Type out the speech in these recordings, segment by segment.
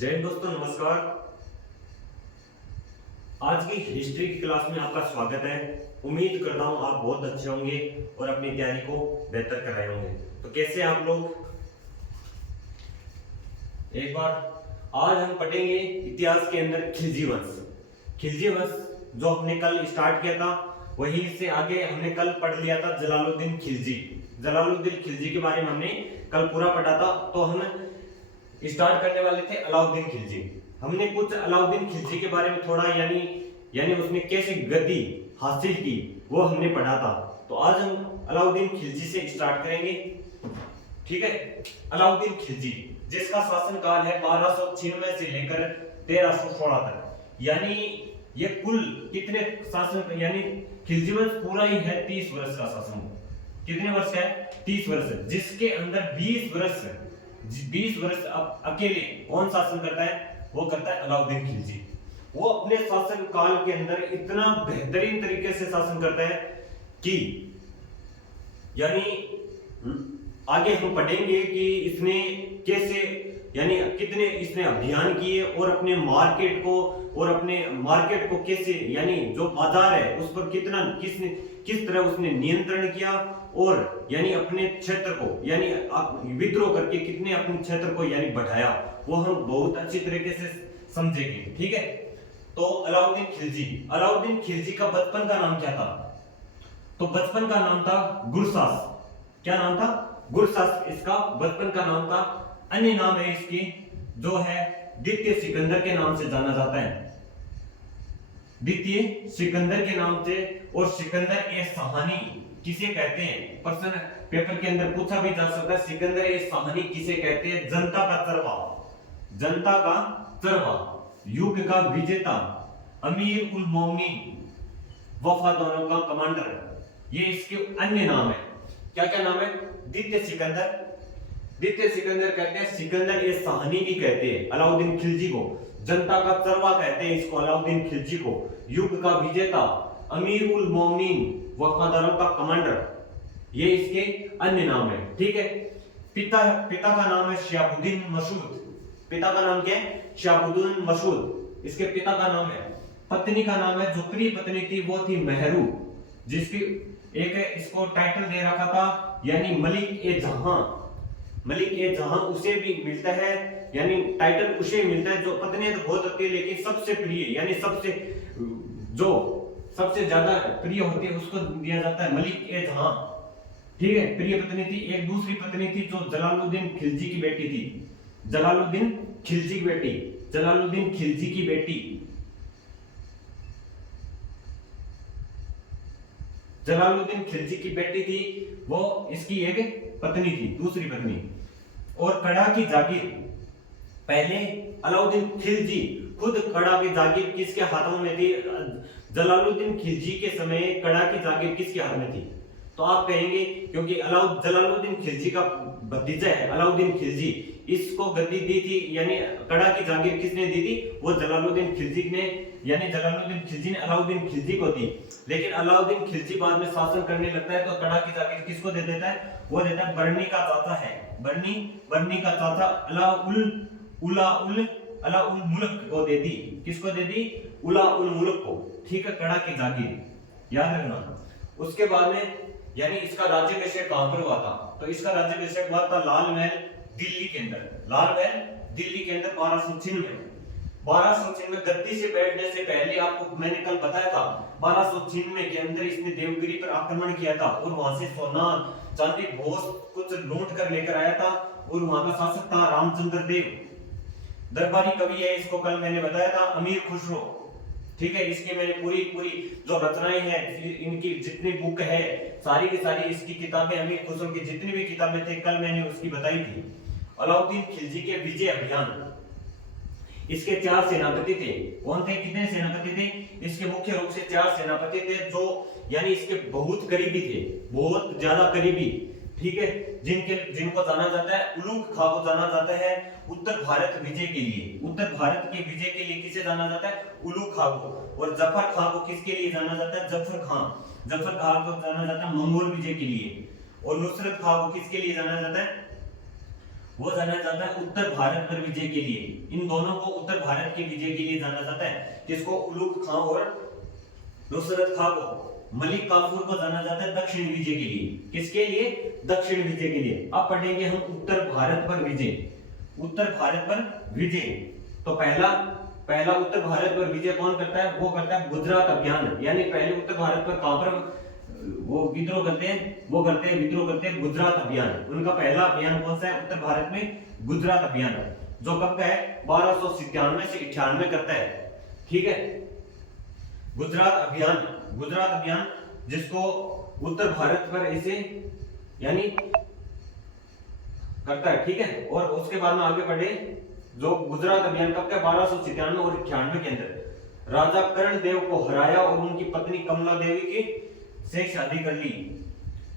जय हिंद दोस्तों, नमस्कार। आज की हिस्ट्री की क्लास में आपका स्वागत है। उम्मीद करता हूँ आप बहुत अच्छे होंगे और अपनी तैयारी को बेहतर कर रहे होंगे। तो कैसे आप लोग? एक बार आज हम पढ़ेंगे इतिहास के अंदर खिलजी वंश। खिलजी वंश जो हमने कल स्टार्ट किया था, वहीं से आगे हमने कल पढ़ लिया था जलालुद्दीन खिलजी। जलालुद्दीन खिलजी के बारे में हमने कल पूरा पढ़ा था। तो हम स्टार्ट करने वाले थे अलाउद्दीन खिलजी। हमने कुछ अलाउद्दीन खिलजी के बारे में थोड़ा यानी उसने कैसे गद्दी हासिल की वो हमने पढ़ा था। तो आज हम अलाउद्दीन खिलजी से स्टार्ट करेंगे, ठीक है। अलाउद्दीन खिलजी जिसका शासनकाल है 1296 से लेकर 1316 तक, यानी ये कुल कितने शासन, यानी खिलजी वंश पूरा ही है 30 वर्ष का शासन। कितने वर्ष का है? 30 वर्ष, जिसके अंदर 20 वर्ष अकेले कौन शासन करता है? वो करता है अलाउद्दीन खिलजी। वो अपने शासन काल के अंदर इतना बेहतरीन तरीके से शासन करता है कि यानी आगे हम पढ़ेंगे कि इसने कैसे यानी कितने इसने अभियान किए और अपने मार्केट को कैसे, यानी जो बाजार है उस पर किस तरह उसने नियंत्रण किया, और यानी अपने क्षेत्र को यानी विद्रोह करके कितने अपने क्षेत्र को यानी बढ़ाया, वो हम बहुत अच्छी तरीके से समझेंगे, ठीक है। तो अलाउद्दीन खिलजी का बचपन का नाम क्या था? तो बचपन का नाम था गुरसास। क्या नाम था? गुरसास इसका बचपन का नाम था। अन्य नाम है इसकी जो है द्वितीय सिकंदर के नाम से जाना जाता है, द्वितीय सिकंदर के नाम से। और सिकंदर ए सहानी किसे कहते हैं? प्रश्न पेपर के अंदर पूछा भी जा सकता है, सिकंदर ए सहानी किसे कहते हैं? जनता का चरवा, युग का विजेता, अमीर उल मोमिनीन, वफादारों का कमांडर, ये इसके अन्य नाम है। क्या क्या नाम है? द्वितीय सिकंदर कहते हैं, सिकंदर ए सहानी भी कहते हैं अलाउद्दीन खिलजी को, जनता का चरवा कहते हैं इसको अलाउद्दीन खिलजी को, युग का विजेता, अमीर उल मोमिनीन, वफादारों का कमांडर, ये इसके अन्य नाम है, ठीक है। पिता का नाम है शहाबुद्दीन मसूद। पिता का नाम क्या है? शहाबुद्दीन मसूद, इसके पिता का नाम है। पत्नी का नाम है, जो प्रिय पत्नी थी वो थी मेहरू, जिसकी एक इसको टाइटल दे रखा था यानी मलिक ए जहां उसे भी मिलता है, यानी टाइटल उसे मिलता है। जो पत्नी तो बहुत होती है लेकिन सबसे प्रिय यानी सबसे ज्यादा प्रिय होती है उसको दिया जाता है मलिक ए जहां, ठीक है। प्रिय पत्नी थी। एक दूसरी पत्नी थी जो जलालुद्दीन खिलजी की बेटी थी, जलालुद्दीन खिलजी की बेटी थी, वो इसकी एक पत्नी थी, दूसरी पत्नी। और कड़ा की जागीर, पहले अलाउद्दीन खिलजी खुद कड़ा की जागीर किसके हाथों में थी? जलालुद्दीन खिलजी के समय कड़ा की जागीर किसके हाथ में थी? तो आप कहेंगे क्योंकि जलालुद्दीन खिलजी का भतीजा है अलाउद्दीन खिलजी, इसको गद्दी दी थी, यानी कड़ा की जागीर किसने दी थी? वो जलालुद्दीन खिलजी ने अलाउद्दीन खिलजी को दी। लेकिन अलाउद्दीन खिलजी बाद में शासन करने लगता है तो कड़ा की जागीर किसको दे देता है? वो देता है बर्नी का चाचा है, बर्नी का चाचा अला उल मुल्क को दे दी। किसको दे दी? उला उल मुल्क को, ठीक है। कड़ा की जागीर याद रखना। उसके बाद में यानी इसका राज्याभिषेक कहां पर हुआ था? तो इसका राज्याभिषेक हुआ था लाल महल दिल्ली के अंदर 1296 में। गद्दी से बैठने से पहले आपको मैंने कल बताया था 1296 के अंदर इसने देवगिरी पर आक्रमण किया था और वहां से सोना चांदी बहुत कुछ लूट कर लेकर आया था। और वहां का शासक था रामचंद्र देव, दरबारी कवि है, इसको कल मैंने बताया था अमीर खुसरो, ठीक है। इसकी मैंने पूरी जो रचनाएं हैं, इनकी जितनी बुक है सारी की सारी इसकी किताबें, अमीर खुसरो की जितनी भी किताबें थे कल मैंने उसकी बताई थी। अलाउद्दीन खिलजी के विजय अभियान, इसके 4 सेनापति थे। कौन थे? कितने सेनापति थे? इसके मुख्य रूप से 4 सेनापति थे जो यानी इसके बहुत करीबी थे, बहुत ज्यादा करीबी, ठीक है। जिनको जाना जाता है उलूग खां को जाना जाता है उत्तर भारत के विजय के लिए किसे जाना जाता है? उलूग खां को। और जफर खां को किसके लिए जाना जाता है? जफर खां को जाना जाता है मंगोल विजय के लिए। और नुसरत खां को किसके लिए जाना जाता है? वो जाना जाता है उत्तर भारत पर विजय के लिए। इन दोनों को उत्तर भारत के विजय के लिए जाना जाता है। किसको? उलूग खां और नुसरत खां को। मलिक काफूर को जाना जाता है दक्षिण विजय के लिए। किसके लिए? दक्षिण विजय के लिए। अब पढ़ेंगे हम उत्तर भारत पर विजय। उत्तर भारत पर विजय, तो पहला उत्तर भारत पर विजय कौन करता है? वो करता है गुजरात अभियान। यानी पहले उत्तर भारत पर कहां पर वो विद्रोह करते हैं? विद्रोह करते हैं गुजरात अभियान। उनका पहला अभियान कौन सा है उत्तर भारत में? गुजरात अभियान, जो कब का है? 1297 से 98 करता है। ठीक है, गुजरात अभियान जिसको उत्तर भारत पर ऐसे यानी करता है। ठीक है, और उसके बाद में आगे बढ़े, जो गुजरात अभियान कब का? 1297 और 98 के अंदर राजा कर्णदेव को हराया और उनकी पत्नी कमला देवी की से शादी कर ली।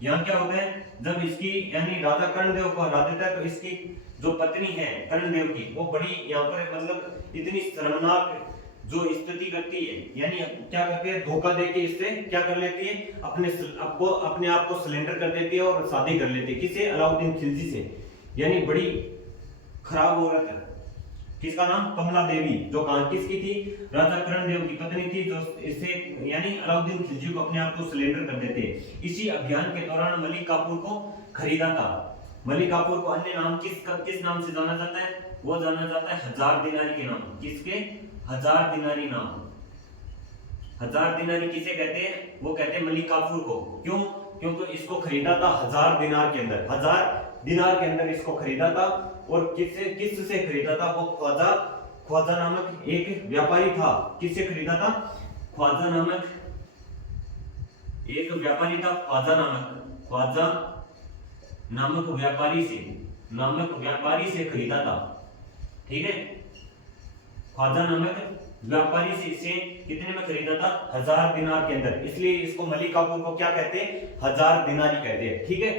यहाँ क्या होता है? जब इसकी यानी राजा कर्णदेव को हरा देता है तो इसकी जो पत्नी है कर्णदेव की, वो बड़ी यहाँ पर मतलब इतनी शर्मनाक जो स्थिति करती है, यानी क्या करती है? धोखा देके इससे क्या कर लेती है? अपने आप को सरेंडर कर देती है और शादी कर लेती है। किसे? अलाउद्दीन खिलजी से। यानी बड़ी खराब औरत है। किसका नाम? कमला देवी, जो किसकी थी? राजा कर्णदेव की पत्नी थी, जो इसे यानी अलाउद्दीन खिलजी को अपने आप को सरेंडर कर देते। इसी अभियान के दौरान मलिक काफूर को खरीदा था। मलिक काफूर को अन्य नाम किस नाम से जाना जाता है? वो जाना जाता है 1000 दिनारी के नाम। किसके? 1000 दिनारी नाम। 1000 दिनारी किसे कहते हैं? वो कहते हैं मलिक काफूर को। क्यों? क्योंकि इसको खरीदा था 1000 दिनार के अंदर। 1000 दिनार के अंदर इसको खरीदा था। और किससे खरीदा था? वो ख्वाजा नामक एक व्यापारी था। किससे खरीदा था? ख्वाजा नामक एक व्यापारी था। ख्वाजा नामक व्यापारी से खरीदा था। ठीक है, ख्वाजा नामक व्यापारी से इसे कितने में खरीदा था? 1000 दिनार के अंदर। इसलिए इसको मलिक काफूर को क्या कहते हैं? 1000 दिनारी कहते हैं। ठीक है,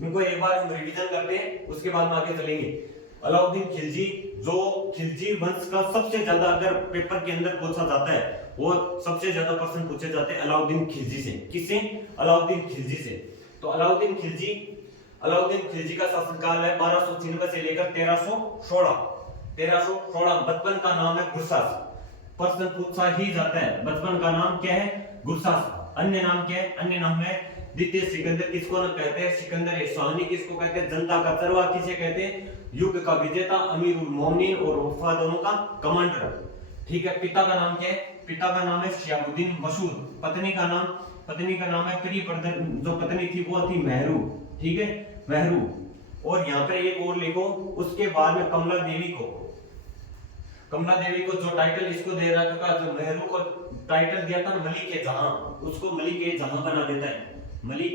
इनको एक बार हम रिवीजन करते हैं, उसके बाद में आगे चलेंगे। अलाउद्दीन खिलजी, जो खिलजी वंश का सबसे ज्यादा अगर पेपर के अंदर पूछा जाता है, वो सबसे ज्यादा प्रश्न पूछे जाते हैं अलाउद्दीन खिलजी से। किससे? अलाउद्दीन खिलजी से। तो अलाउद्दीन खिलजी का शासनकाल है 1296 से लेकर 1316। बचपन का नाम है गुरसास। प्रश्न पूछा ही जाता है, बचपन का नाम क्या है? गुरसास। अन्य नाम क्या है? अन्य नाम है द्वितीय सिकंदर। किसको न कहते हैं? सिकंदर इस्फहानी। किसको कहते हैं? जनता का चरवाहा किसे कहते हैं? युद्ध का विजेता, अमीर उल मोमिनीन और उर्फा दोनों का कमांडर। ठीक है, पिता का नाम क्या है? पिता का नाम है शिहाबुद्दीन मशहूर। पत्नी का नाम है प्रिय प्रदन। जो पत्नी थी वो थी मेहरू। ठीक है, मेहरू। और यहाँ पे एक और लिखो, उसके बाद में कमला देवी को जो टाइटल इसको दे रहा था, जो मेहरू को टाइटल दिया था मलिक ए जहां, उसको मलिक ए जहां बना देता है। मलिक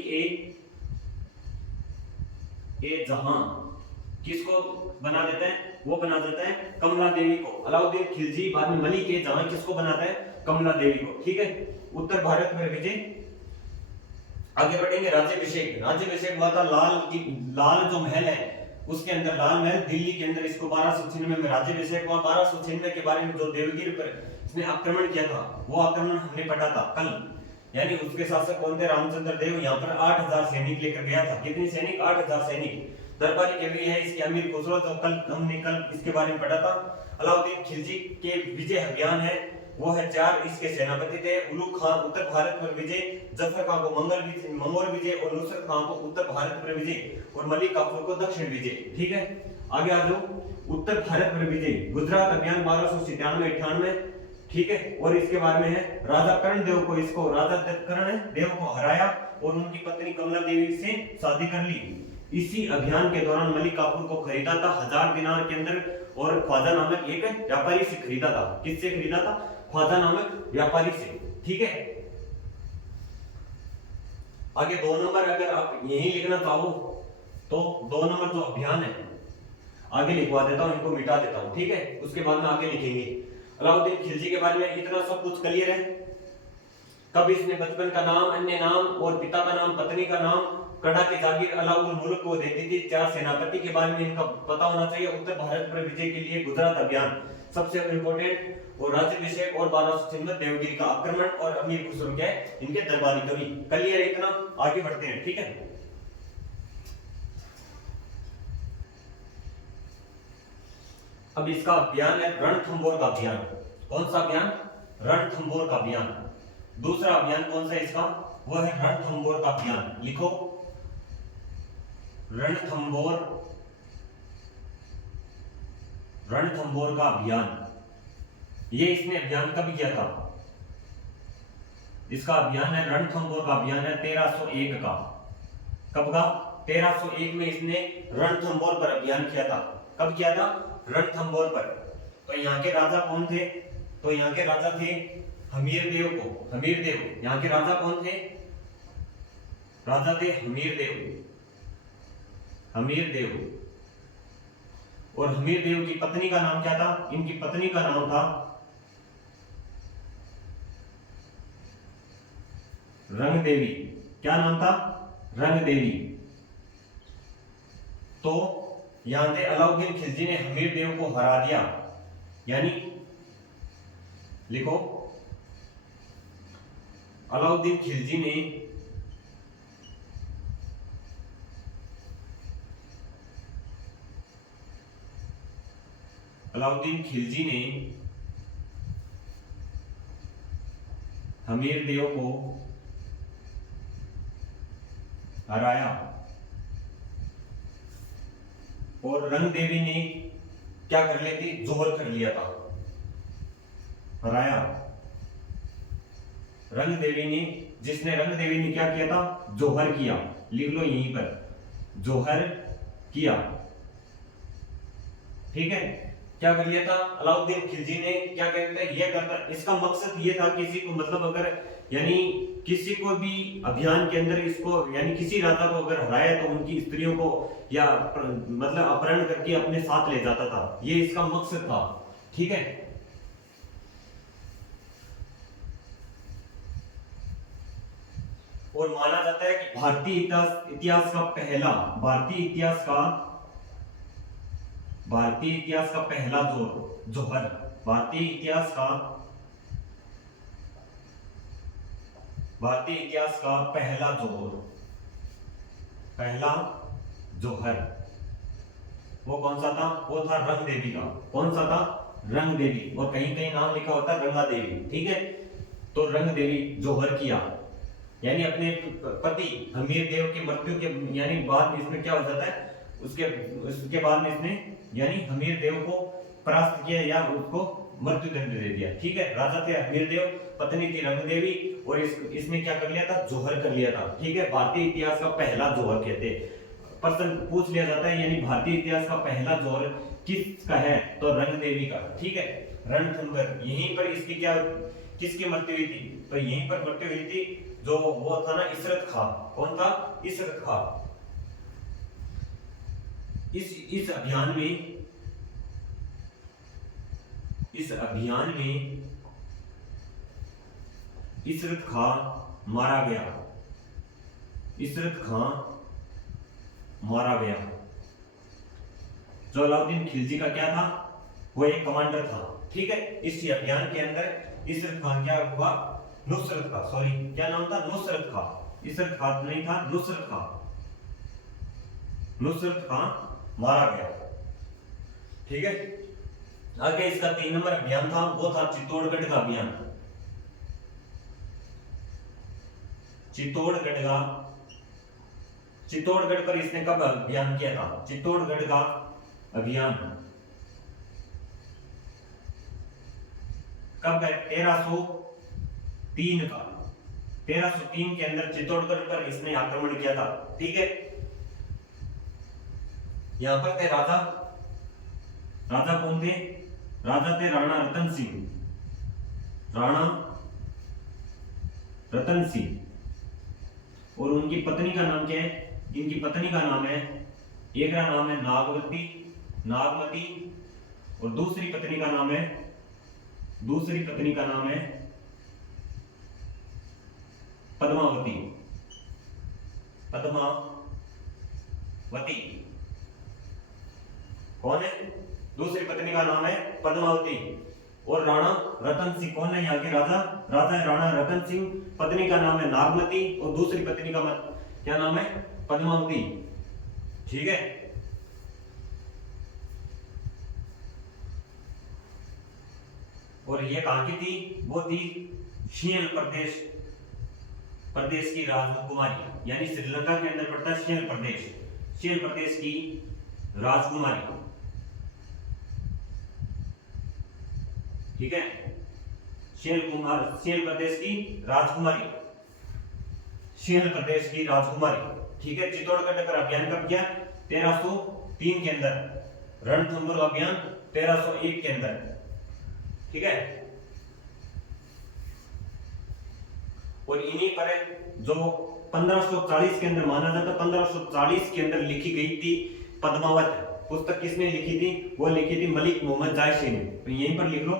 ए जहां किसको बना देता है? वो बना देता है कमला देवी को। अलाउद्दीन खिलजी बाद में मलिक ए जहां किसको बनाता है? कमला देवी को। ठीक है, उत्तर भारत में विजय। आगे बढ़ेंगे। राज्याभिषेक हुआ था लाल जो महल है उसके अंदर, लाल महल दिल्ली के अंदर। इसको 1296 में राज्याभिषेक हुआ। 1296 के बारे में जो देवगिरी पर इसने आक्रमण किया था, वो आक्रमण हमने पढ़ा था कल। यानी उसके शासक कौन थे? रामचंद्र देव। यहाँ पर 8000 सैनिक लेकर गया था। कितने सैनिक? 8000 सैनिक। दरबारी कैवी है इसके अमीर खुसरो, जो हमने कल इसके बारे में पढ़ा था। अलाउद्दीन खिलजी के विजय अभियान है वो है 4। इसके सेनापति थे उलूग खान उत्तर भारत पर विजय, जफर खान को मंगोल विजय और नुसरत खान को उत्तर भारत पर विजय और मलिक काफूर को दक्षिण विजय। ठीक है, आगे आ जाओ। उत्तर भारत पर विजय, गुजरात अभियान 1297-98। ठीक है, और इसके बारे में है राजा कर्णदेव को हराया और उनकी पत्नी कमला देवी से शादी कर ली। इसी अभियान के दौरान मलिक काफूर को खरीदा था 1000 दिनार के अंदर और ख्वाजा नामक एक व्यापारी से खरीदा था। किससे खरीदा था? ख्वाजा नामक व्यापारी से। ठीक है, आगे 2 नंबर अगर आप यही लिखना चाहो तो 2 नंबर जो अभियान है आगे लिखवा देता हूं, इनको मिटा देता हूं। ठीक है, उसके बाद में आगे लिखेंगे। अलाउद्दीन खिलजी के बारे में इतना सब कुछ क्लियर है। कब इसने बचपन का नाम, अन्य नाम और पिता का नाम, पत्नी का नाम, कड़ा की जागीर अलाउल मुल्क को देती थी। 4 सेनापति के बारे में इनका पता होना चाहिए। उत्तर भारत पर विजय के लिए गुजरात अभियान सबसे इंपोर्टेंट, और राज्याभिषेक और 1296 देवगिरी का आक्रमण और अमीर खुसरो के इनके दरबारी कवि। क्लियर है इतना? आगे बढ़ते हैं। ठीक है, अब इसका अभियान है रणथंभौर का अभियान। कौन सा अभियान? रणथंभौर का अभियान। दूसरा अभियान कौन सा है इसका? वो है रणथंभौर का अभियान। लिखो रणथंभौर, रणथंभौर का अभियान। ये इसने अभियान कब किया था? इसका अभियान है रणथंभौर का अभियान है 1301 का। कब का? 1301 में इसने रणथंभौर पर अभियान किया था। कब किया था? रणथंभौर पर। तो यहाँ के राजा कौन थे? तो यहाँ के राजा थे हमीरदेव को, हमीरदेव। यहाँ के राजा कौन थे? राजा थे हमीरदेव, हमीरदेव। और हमीरदेव की पत्नी का नाम क्या था? इनकी पत्नी का नाम था रंगदेवी। क्या नाम था? रंगदेवी। तो यहां से अलाउद्दीन खिलजी ने हमीरदेव को हरा दिया। यानी लिखो अलाउद्दीन खिलजी ने अलाउद्दीन खिलजी ने हमीरदेव को हराया और रंगदेवी ने क्या कर ली थी? जोहर कर लिया था। हराया रंगदेवी ने, जिसने रंगदेवी ने क्या किया था? जोहर किया। लिख लो यहीं पर, जोहर किया। ठीक है, क्या कर लिया था? अलाउद्दीन खिलजी ने क्या कहते हैं ये करना, इसका मकसद ये था किसी को मतलब अगर यानी किसी को भी अभियान के अंदर इसको यानी किसी राजा को अगर हराया तो उनकी स्त्रियों को या मतलब अपहरण करके अपने साथ ले जाता था। ये इसका मकसद था। ठीक है, और माना जाता है कि भारतीय इतिहास का पहला भारतीय इतिहास का पहला जोहर, भारतीय इतिहास का पहला जोहर वो कौन सा था? वो था रंगदेवी का। कौन सा था? रंगदेवी। और कहीं कहीं नाम लिखा होता है रंगा देवी। ठीक है, तो रंगदेवी जोहर किया यानी अपने पति हमीरदेव की मृत्यु के यानी बाद इसमें क्या हो जाता है? उसके बाद में इसने यानी हमीरदेव को परास्त किया या उसको मृत्यु दंड दे दिया। ठीक है, राजा थे हमीरदेव, पत्नी थी रंगदेवी और इसने क्या कर लिया था? जोहर कर लिया था। ठीक है, भारतीय इतिहास का पहला जोहर कहते हैं। प्रश्न पूछ लिया जाता है यानी भारतीय इतिहास का पहला जोहर किसका है? तो रंगदेवी का। ठीक है, रणथंभौर यहीं पर इसकी क्या किसकी मृत्यु हुई थी? तो यहीं पर मृत्यु हुई थी जो वो था ना इशरत खां। कौन था? इशरत खां। इस अभियान में इशरत खां मारा गया। इशरत खां मारा गया। जो अलाउद्दीन खिलजी का क्या था? वो एक कमांडर था। ठीक है, इस अभियान के अंदर इशरत खां क्या हुआ? नुसरत खां, सॉरी क्या नाम था? नुसरत खां। इशरत खां नहीं था, नुसरत खां। नुसरत खां मारा गया। ठीक है, आगे इसका 3 नंबर अभियान था, वो था चित्तौड़गढ़ का अभियान। चित्तौड़गढ़ पर इसने कब अभियान किया था? चित्तौड़गढ़ का अभियान कब है? 1303 का। 1303 के अंदर चित्तौड़गढ़ पर इसने आक्रमण किया था। ठीक है, यहां पर थे राजा कौन थे? राजा थे राणा रतन सिंह। राणा रतन सिंह। और उनकी पत्नी का नाम क्या है? इनकी पत्नी का नाम है, एक का नाम है नागमती और दूसरी पत्नी का नाम है पद्मावती। कौन है? दूसरी पत्नी का नाम है पद्मावती। और राणा रतन सिंह कौन है? यहाँ के राजा है राणा रतन सिंह। पत्नी का नाम है नागमती और दूसरी पत्नी का क्या नाम है? पद्मावती। ठीक है, और ये कहाँ की थी? वो थी शियल प्रदेश प्रदेश की राजकुमारी, यानी श्रीलंका के अंदर पड़ता है शियल प्रदेश, शियल प्रदेश की राजकुमारी। ठीक है, शियल प्रदेश की राजकुमारी, शियल प्रदेश की राजकुमारी। ठीक है, चित्तौड़गढ़ पर अभियान कब किया? 1303 के अंदर, रणथंभौर अभियान 1301 के अंदर। ठीक है, और इन्हीं पर जो 1540 के अंदर माना जाता, 1540 के अंदर लिखी गई थी पद्मावत पुस्तक। किसने लिखी थी? वो लिखी थी मलिक मोहम्मद जायसी ने। तो यहीं पर लिख लो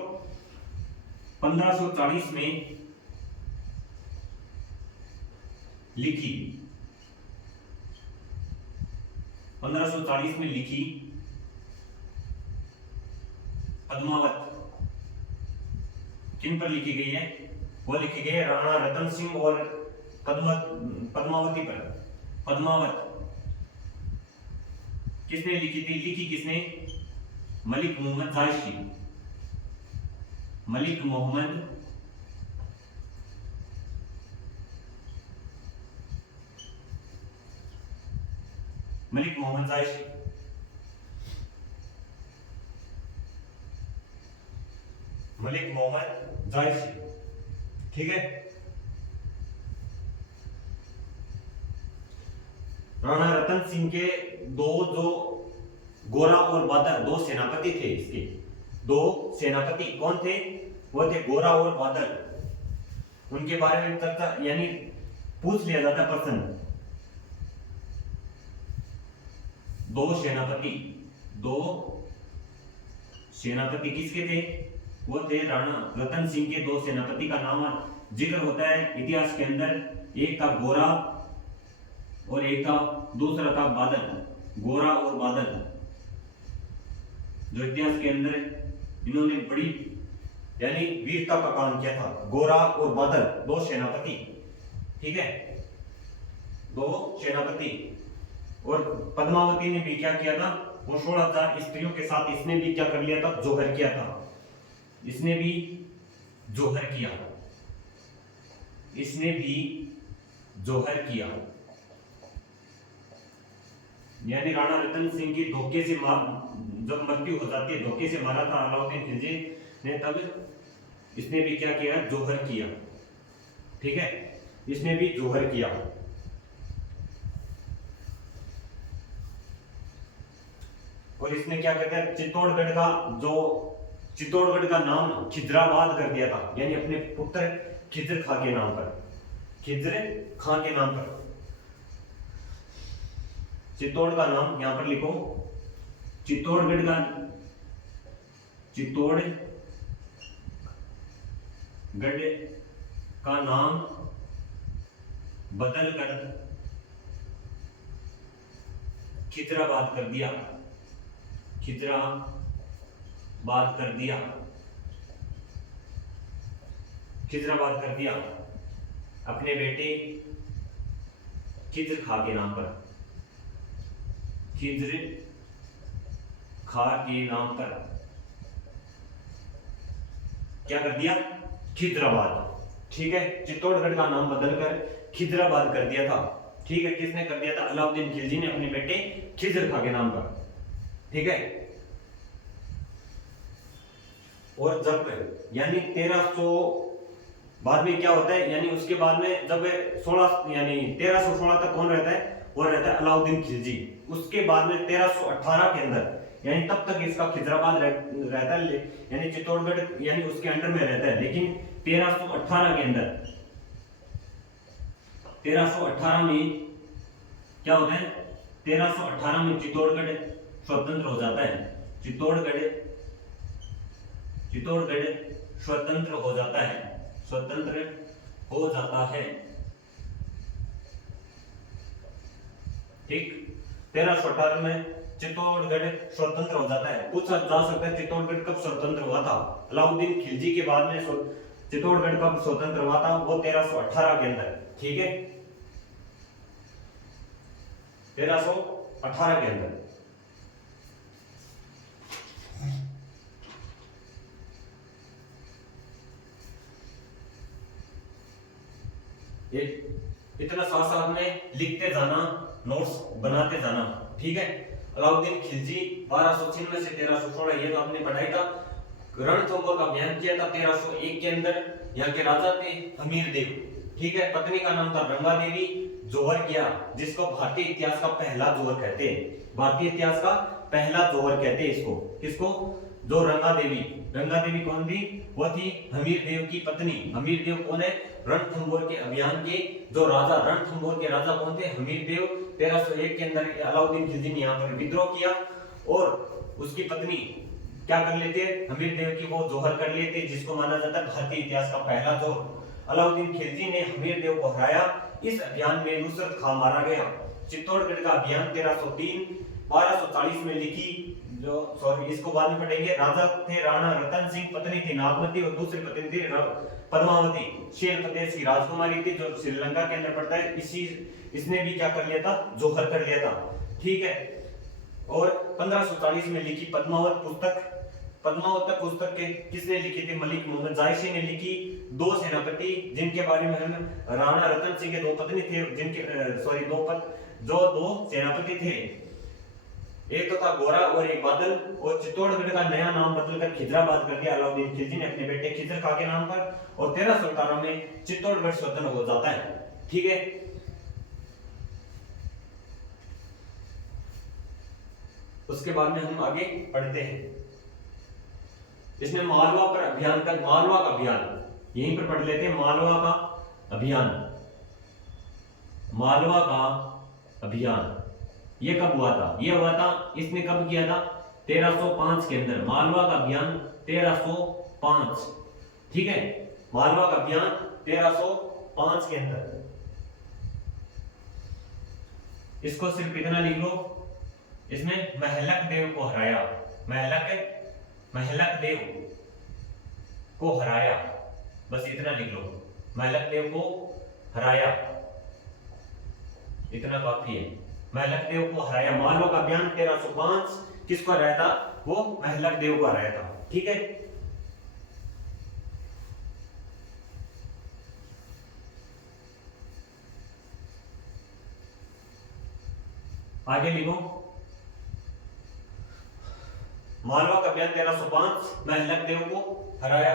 1540 में लिखी, 1540 में लिखी पद्मावत किन पर लिखी गई है? वो लिखी गई है राणा रतन सिंह और पद्मावती पर। पद्मावत किसने लिखी थी? लिखी किसने? मलिक मोहम्मद जायसी, मलिक मोहम्मद जायसी। मलिक मोहम्मद जायसी। ठीक है, राणा रतन सिंह के दो जो गोरा और बादल दो सेनापति थे, इसके दो सेनापति कौन थे? वो थे गोरा और बादल। उनके बारे में चर्चा यानी पूछ लिया जाता प्रश्न। दो सेनापति किसके थे? वो थे राणा रतन सिंह के। दो सेनापति का नाम जिक्र होता है इतिहास के अंदर, एक था गोरा और एक था दूसरा था बादल। गोरा और बादल जो इतिहास के अंदर इन्होंने बड़ी यानी वीरता का काम किया था। गोरा और बादल दो सेनापति। ठीक है, दो सेनापति। और पद्मावती ने भी क्या किया था? वो 16,000 स्त्रियों के साथ इसने भी क्या कर लिया था? जोहर किया था। इसने भी जोहर किया, इसने भी जोहर किया। यानी राणा रतन सिंह की धोखे से जब मृत्यु हो जाती है, धोखे से मारा था अलाउद्दीन खिलजी ने, तब इसने भी क्या किया? जोहर किया। ठीक है, इसने भी जोहर किया। और इसने क्या कहते हैं? चित्तौड़गढ़ का नाम खिजराबाद कर दिया था, यानी अपने पुत्र खिजर खां के नाम पर, खिजर खां के नाम पर। चित्तौड़ का नाम यहां पर लिखो, चित्तौड़गढ़ का नाम बदल कर खिजराबाद कर दिया, खिजराबाद कर दिया, खिजराबाद कर दिया अपने बेटे खिजर खां के नाम पर, खिजर खां के नाम पर क्या कर दिया? खिजराबाद। ठीक है, चित्तौड़गढ़ का नाम बदलकर खिजराबाद कर दिया था। ठीक है, किसने कर दिया था? अलाउद्दीन खिलजी ने अपने बेटे खिजर खां के नाम पर। ठीक है, और जब यानी 1300 बाद में क्या होता है? यानी उसके बाद में जब 16 यानी 1316 तक कौन रहता है? वो रहता है अलाउद्दीन खिलजी। उसके बाद में 1318 के अंदर यानी तब तक इसका खिजराबाद रहता है, यानी चित्तौड़गढ़ यानी उसके अंडर में रहता है। लेकिन 1318 के अंदर 1318 में क्या होता है? 1318 में चित्तौड़गढ़ स्वतंत्र हो जाता है। चित्तौड़गढ़ स्वतंत्र हो जाता है, स्वतंत्र हो जाता है। ठीक, 1318 में चित्तौड़गढ़ स्वतंत्र हो जाता है। पूछा जा सकता है चित्तौड़गढ़ कब स्वतंत्र हुआ था? अलाउद्दीन खिलजी के बाद में चित्तौड़गढ़ कब स्वतंत्र हुआ था? वो 1318 के अंदर। ठीक है, 1318 के अंदर। ये इतना साथ साथ में लिखते जाना, नोट्स बनाते जाना, ठीक है। अलाउद्दीन खिलजी 1296 से 1316, ये तो आपने पढ़ाई था। रणथंभौर का अभियान किया था 1301 के अंदर। यहाँ के राजा थे हमीर देव, ठीक है। पत्नी का नाम था रंगा देवी। जोहर किया, जिसको भारतीय इतिहास का पहला जोहर कहते हैं। भारतीय इतिहास का पहला जोहर कहते हैं इसको। किसको? जो रंगा देवी। रंगा देवी कौन थी? वो थी हमीर देव की पत्नी। हमीर देव कौन है? रणथंभौर के अभियान के जो राजा, रणथंभौर के राजा कौन थे? हमीर देव। 1301 के अंदर अलाउद्दीन खिलजी ने यहाँ पर विद्रोह किया और उसकी पत्नी क्या कर लेते हैं? हमीर देव की वो जोहर कर लेते, जिसको माना जाता है भारतीय इतिहास का पहला जोहर। अलाउद्दीन खिलजी ने हमीर देव को हराया। इस अभियान में नुसरत खां मारा गया। चित्तौड़गढ़ का अभियान 1303 1240 में लिखी, जो सॉरी इसको बाद में पढ़ेंगे। राजा थे राणा रतन सिंह, पत्नी थी नागमती और दूसरी पत्नी थी पद्मावती। शेर फतेह की राजकुमारी थी, जो श्रीलंका के अंदर पड़ता है। इसने भी क्या कर लिया था? जोहर कर लिया था, ठीक है। और 1540 में लिखी पद्मावत पुस्तक। पद्मावत पुस्तक के किसने लिखी थी? मलिक मोहम्मद जायसी ने लिखी। दो सेनापति जिनके बारे में हम, राणा रतन सिंह के दो पत्नी थे, जिनके दो सेनापति थे, एक तो था गोरा और एक बादल। और चित्तौड़गढ़ का नया नाम बदलकर खिजराबाद कर दिया अलाउद्दीन खिलजी ने अपने बेटे खिजर खां के नाम पर। और 1317 में चित्तौड़गढ़ स्वतंत्र हो जाता है, ठीक है। उसके बाद में हम आगे पढ़ते हैं। इसमें मालवा पर अभियान का, मालवा का अभियान यहीं पर पढ़ लेते हैं। मालवा का अभियान, मालवा का अभियान ये कब हुआ था? ये हुआ था, इसने कब किया था? 1305 के अंदर। मालवा का अभियान 1305, ठीक है। मालवा का अभियान 1305 के अंदर। इसको सिर्फ इतना लिख लो, इसमें महलक देव को हराया। महलक देव को हराया, बस इतना लिख लो। महलक देव को हराया, इतना काफी है। महलक देव को हराया। मालवा का अभियान 1305 किसको हराया था? वो महलक देव को हराया था, ठीक है। आगे लिखो, मालवा का अभियान 1305, महलक देव को हराया।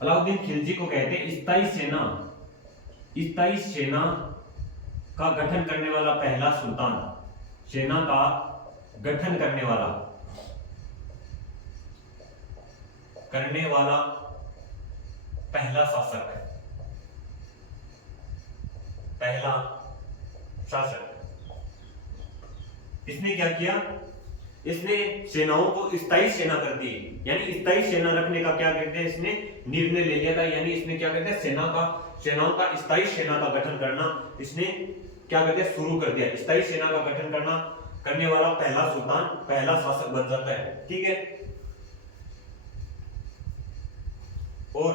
अलाउद्दीन खिलजी को कहते हैं स्थायी सेना। स्थायी सेना का गठन करने वाला पहला सुल्तान, सेना का गठन करने वाला पहला शासक। इसने क्या किया? इसने सेनाओं को स्थायी सेना कर दी, यानी स्थायी सेना रखने का क्या कहते हैं, इसने निर्णय ले लिया था। यानी इसने क्या कहते हैं, सेनाओं का स्थायी सेना का गठन करना इसने क्या कहते हैं, शुरू कर दिया। स्थायी सेना का गठन करने वाला पहला सुल्तान, पहला शासक बन जाता है, ठीक है। और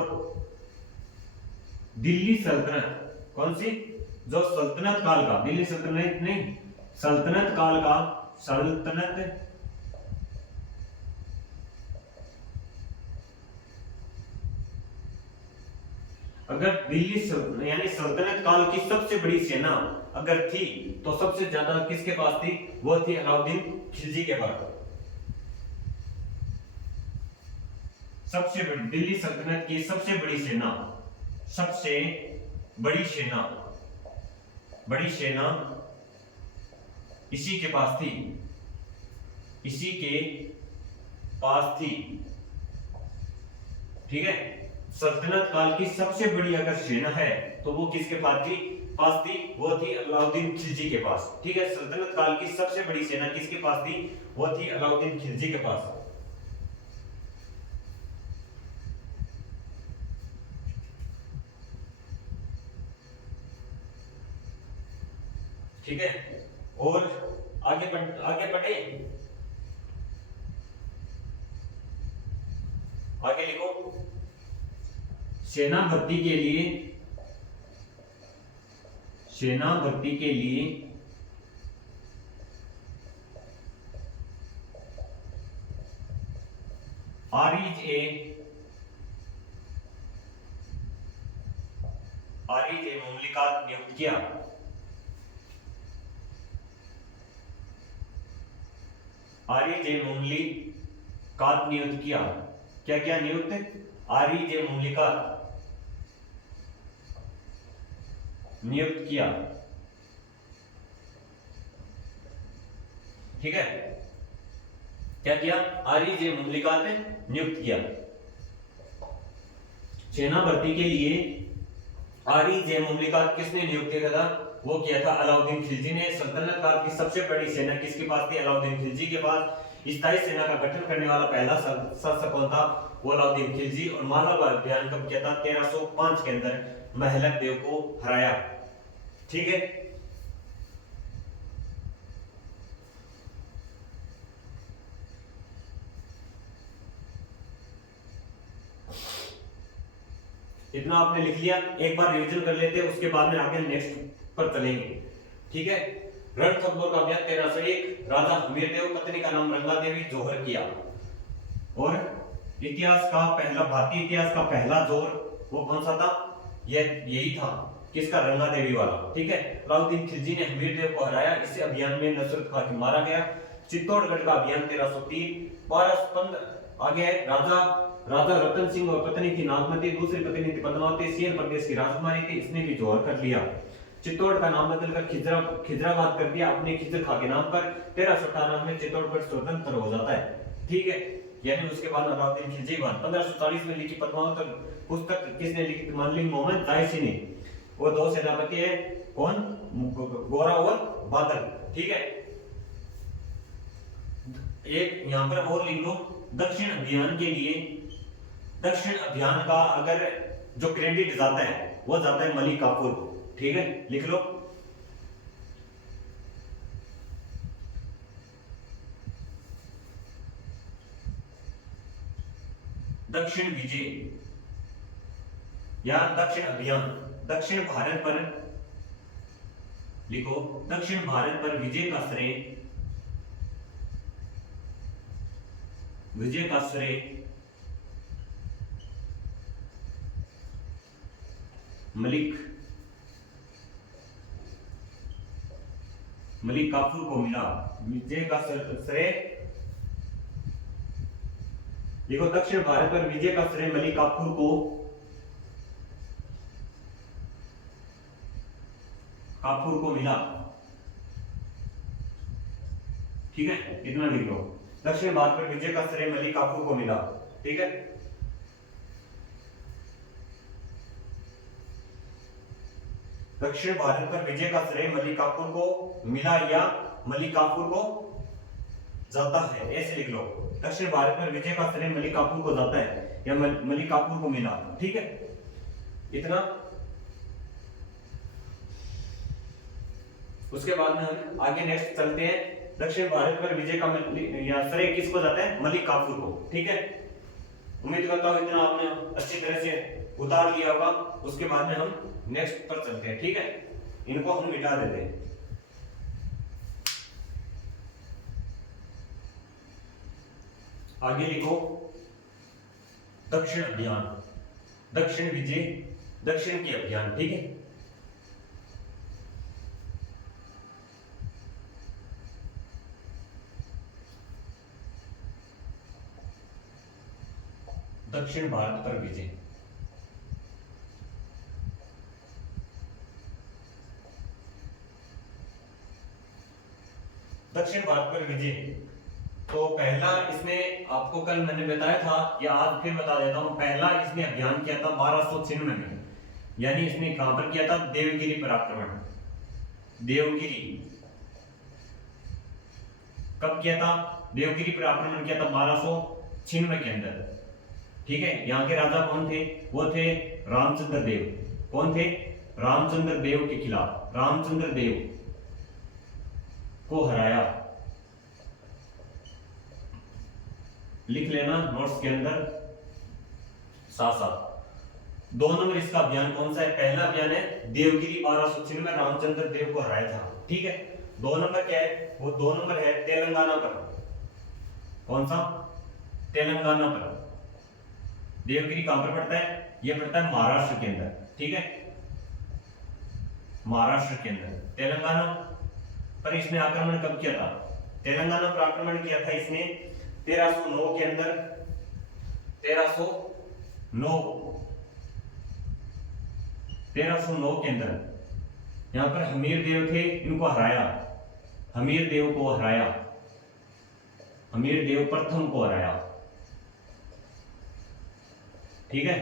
दिल्ली सल्तनत, कौन सी? जो सल्तनत काल का, दिल्ली सल्तनत नहीं, सल्तनत काल का, सल्तनत अगर दिल्ली यानी सल्तनत काल की सबसे बड़ी सेना अगर थी तो सबसे ज्यादा किसके पास थी? वो थी अलाउद्दीन खिलजी के पास। सबसे बड़ी दिल्ली सल्तनत की सबसे बड़ी सेना, सबसे बड़ी सेना इसी के पास थी, ठीक है। सल्तनत काल की सबसे बड़ी अगर सेना है तो वो किसके पास थी? वो थी अलाउद्दीन खिलजी के पास, ठीक है। सल्तनत काल की सबसे बड़ी सेना किसके पास थी? वो थी अलाउद्दीन खिलजी के पास, ठीक है। और आगे बढ़े, आगे लिखो, सेना भर्ती के लिए मुमलिकात नियुक्त किया। आरईजे मुमलिकात नियुक्त किया। क्या क्या नियुक्त? आरईजे मुमलिकात नियुक्त किया। ठीक है, क्या किया? आरईजे मुमलिकात नियुक्त किया। सेना भर्ती के लिए आरईजे मुमलिकात किसने नियुक्त किया था? वो किया था अलाउद्दीन खिलजी ने। सल्तनत काल की सबसे बड़ी सेना किसके पास थी? अलाउद्दीन खिलजी के पास। स्थायी सेना का गठन करने वाला पहला शासक कौन था? वो अलाउद्दीन खिलजी। और मालवा अभियान कब किया था? 1305 के अंदर महलक देव को हराया। ठीक है, इतना आपने लिख लिया। एक बार रिवीजन कर लेते हैं, उसके बाद में आगे नेक्स्ट पर चलेंगे। ठीक है, रणथंभौर का अभियान 1301, राजा हमीरदेव, पत्नी का नाम रंगा देवी, जौहर किया। और इतिहास का पहला, भारतीय इतिहास का पहला जोर वो कौन सा था? यही था, किसका? रंगा देवी वाला। ठीक है, अलाउद्दीन खिलजी ने हमीरदेव को हराया। इस अभियान में नसरुत खां को मारा गया। चित्तौड़गढ़ का अभियान 1303, 1215 आगे है। राजा रतन सिंह और पत्नी थी नागमती, दूसरी पत्नी थी पद्मावती, सिंध प्रदेश की राजकुमारी थी, इसने भी जौहर कर लिया। चित्तौड़ का नाम बदलकर खिजराबाद कर दिया अपने खिजर खां के नाम पर। 1358 में चित्तौड़गढ़ स्वतंत्र हो जाता है। ठीक है, यानी उसके बाद अलाउद्दीन खिलजी के बाद 1540 में लिखी पद्मावत पुस्तक किसने लिखी? मलिक मोहम्मद जायसी ने। वो दो सेनापति है, कौन? गोरा और बादल। ठीक है, एक यहां पर और लिख लो, दक्षिण अभियान के लिए, दक्षिण अभियान का अगर जो क्रेडिट जाता है वो जाता है मलिक काफूर को। ठीक है, लिख लो। दक्षिण विजय या दक्षिण अभियान, दक्षिण भारत पर लिखो, दक्षिण भारत पर विजय का श्रेय, विजय का श्रेय मलिक काफूर को मिला। विजय का श्रेय देखो, दक्षिण भारत पर विजय का श्रेय मलिक काफूर को मिला। ठीक है, इतना लिख लो, दक्षिण भारत पर विजय का श्रेय मलिक काफूर को मिला। ठीक है, दक्षिण भारत पर विजय का श्रेय मलिक काफूर को मिला या मलिक काफूर को जाता है, ऐसे लिख लो। दक्षिण भारत पर विजय का श्रेय मलिक काफूर को जाता है या मलिक काफूर को मिला। ठीक है, इतना। उसके बाद में हम आगे नेक्स्ट चलते हैं। दक्षिण भारत पर विजय का श्रेय किसको जाता है? मलिक काफूर को। ठीक है, उम्मीद करता हूं इतना आपने अच्छी तरह से उतार लिया होगा। उसके बाद में हम नेक्स्ट पर चलते हैं। ठीक है, इनको हम मिटा देते हैं। आगे लिखो, दक्षिण अभियान, दक्षिण विजय, दक्षिण के अभियान। ठीक है, दक्षिण भारत पर विजय, दक्षिण भारत पर विजय। तो पहला इसमें आपको कल मैंने बताया था या आज फिर बता देता हूं। पहला इसने अभियान किया था 1296 में, यानी इसने कहां पर किया था? देवगिरी पर आक्रमण। देवगिरी कब किया था? देवगिरी पर आक्रमण किया था 1296 के अंदर। ठीक है, यहाँ के राजा कौन थे? वो थे रामचंद्र देव। कौन थे? रामचंद्र देव के खिलाफ, रामचंद्र देव को हराया। लिख लेना नोट्स के अंदर साथ साथ। 2 नंबर इसका अभियान कौन सा है? पहला अभियान है देवगिरी, 1296 में रामचंद्र देव को हराया था। ठीक है, 2 नंबर क्या है? वो 2 नंबर है तेलंगाना पर। कौन सा? तेलंगाना पर। देवगिरी कहां पर पड़ता है? ये पड़ता है महाराष्ट्र के अंदर। ठीक है, महाराष्ट्र के अंदर। तेलंगाना पर इसने आक्रमण कब किया था? तेलंगाना पर आक्रमण किया था इसने 1309 के अंदर, 1309 के अंदर। यहां पर हमीर देव थे, इनको हराया, हमीर देव को हराया, हमीर देव प्रथम को हराया। ठीक है।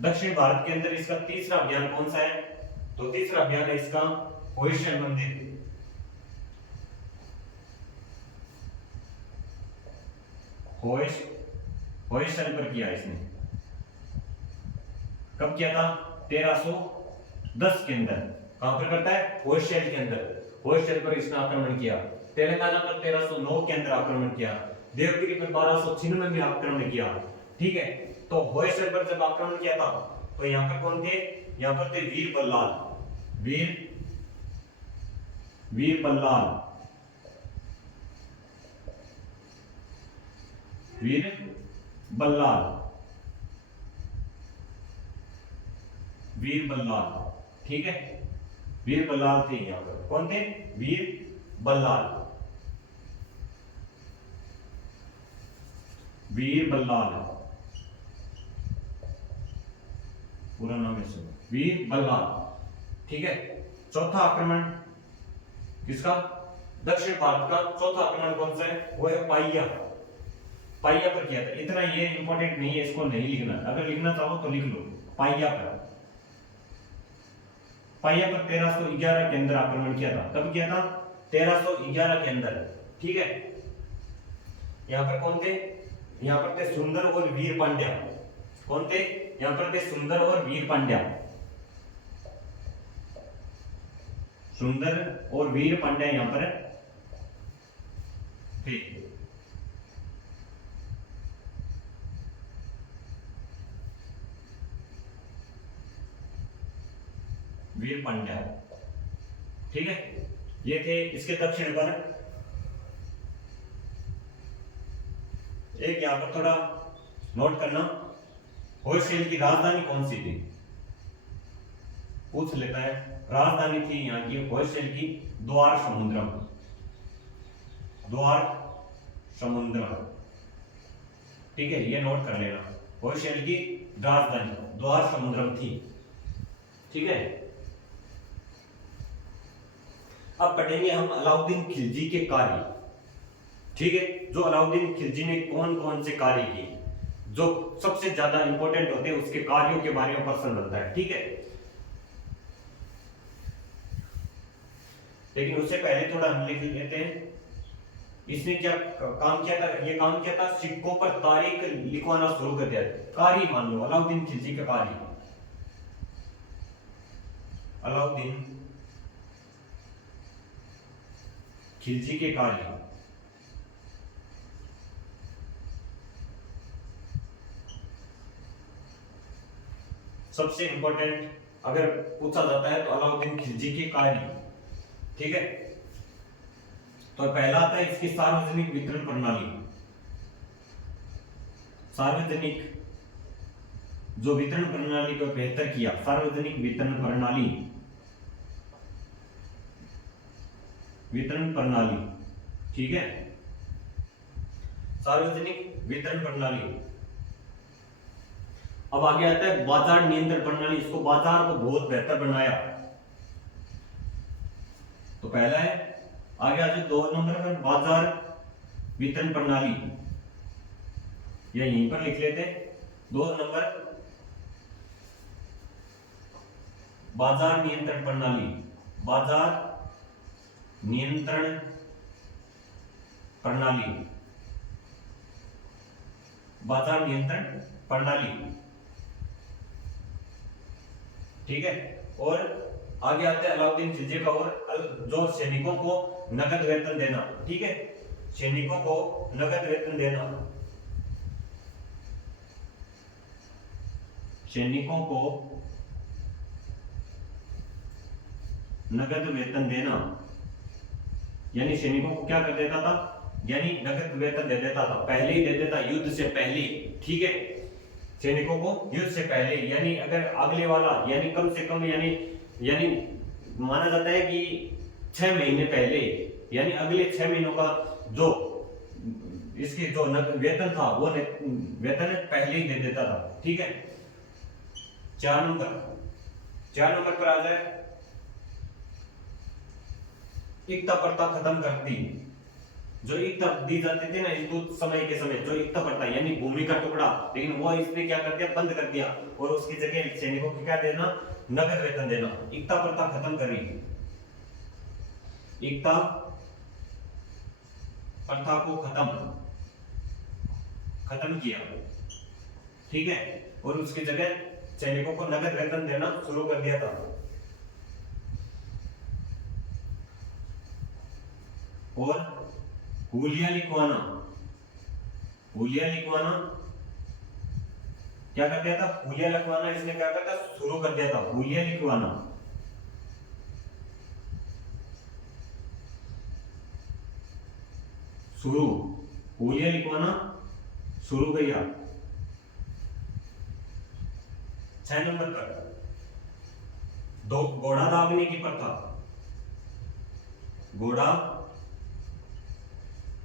दक्षिण भारत के अंदर इसका तीसरा अभियान कौन सा है? तो तीसरा अभियान है इसका होयसल मंदिर। होयसल पर किया इसने। कब किया था? 1310 के अंदर। कहां पर करता है? होयसल के अंदर। होयसल पर इसने आक्रमण किया। तेलंगाना पर 1309 के अंदर आक्रमण किया। देवगिरी पर 1296 में आक्रमण किया। ठीक है। तो होयसल पर जब आक्रमण किया था तो यहां पर कौन थे? यहां पर थे वीर बल्लाल, वीर बल्लाल, वीर बल्लाल, वीर बल्लाल। ठीक है। वीर बल्लाल थे यहां पर। कौन थे? वीर बल्लाल, वीर बल्लाल, पूरा नाम है वीर बल्लाल। ठीक है। चौथा आक्रमण किसका? दक्षिण भारत का चौथा आक्रमण कौन सा है? वो है पाइया। पाइया पर किया था। इतना ये इंपॉर्टेंट नहीं है, इसको नहीं लिखना। अगर लिखना चाहो तो लिख लो। पाइया पर, पाइया पर 1311 के अंदर आक्रमण किया था। कब किया था? 1311 के अंदर। ठीक है। यहां पर कौन थे? यहां पर थे सुंदर और वीर पांड्या। कौन थे? यहां पर थे सुंदर और वीर पांड्या। सुंदर और वीर पांड्या यहां पर थे। वीर पांड्या। ठीक है। ये थे। इसके दक्षिण पर एक यहां पर थोड़ा नोट करना, होयसल की राजधानी कौन सी थी? पूछ लेता है। राजधानी थी यहाँ की होयसल की द्वार समुद्रम, द्वार समुद्रम। ठीक है। ये नोट कर लेना। होयसल की राजधानी द्वार समुद्रम थी। ठीक है। अब पढ़ेंगे हम अलाउद्दीन खिलजी के कार्य। ठीक है। जो अलाउद्दीन खिलजी ने कौन कौन से कार्य किए, जो सबसे ज्यादा इंपॉर्टेंट होते हैं, उसके कार्यों के बारे में प्रश्न बनता है। ठीक है। लेकिन उससे पहले थोड़ा हम लिख लेते हैं। इसने क्या काम किया था? ये काम किया था, सिक्कों पर तारीख लिखवाना शुरू कर दिया। कार्य मान लो अलाउद्दीन खिलजी का कार्य। अलाउद्दीन खिलजी के कार्य। सबसे इंपॉर्टेंट अगर पूछा जाता है तो अलाउद्दीन खिलजी के कार्य। ठीक है। तो पहला आता है इसकी सार्वजनिक वितरण प्रणाली। सार्वजनिक जो वितरण प्रणाली को बेहतर किया, सार्वजनिक वितरण प्रणाली, वितरण प्रणाली। ठीक है। सार्वजनिक वितरण प्रणाली। अब आगे आता है बाजार नियंत्रण प्रणाली। इसको बाजार को बहुत बेहतर बनाया। तो पहला है, आगे आते 2 नंबर पर बाजार वितरण प्रणाली, या यहीं पर लिख लेते 2 नंबर बाजार नियंत्रण प्रणाली। बाजार नियंत्रण प्रणाली, बाजार नियंत्रण प्रणाली। ठीक है। और आगे आते हैं अलाउद्दीन खिलजी का और जो सैनिकों को नगद वेतन देना। ठीक है। सैनिकों को नगद वेतन देना, सैनिकों को नगद वेतन देना, यानी सैनिकों को क्या कर देता था? यानी नगद वेतन दे देता था। पहले ही दे देता, युद्ध से पहले। ठीक है। सैनिकों को युद्ध से पहले, यानी अगर अगले वाला यानी कम से कम यानी माना जाता है कि 6 महीने पहले, यानी अगले 6 महीनों का जो इसकी जो वेतन था वो वेतन पहले ही दे देता था। ठीक है। 4 नंबर पर आ जाए, एकता प्रथा खत्म कर दी। जो एकता दी जाती थी ना इस समय के समय, जो एकता प्रथा यानी भूमि का टुकड़ा, लेकिन वो इसने क्या कर दिया, बंद कर दिया, और उसकी जगह सैनिकों को क्या देना, नगद वेतन देना। एकता प्रथा खत्म करी, एकता प्रथा को खत्म किया। ठीक है। और उसकी जगह सैनिकों को नगद वेतन देना शुरू कर दिया था। और हुलिया लिखवाना क्या कर दिया था, हुलिया लिखवाना इसने क्या कर दिया, शुरू कर दिया था। हुलिया लिखवाना हुलिया लिखवाना शुरू किया। 6 नंबर पर दो घोड़ा दागने की प्रथा, घोड़ा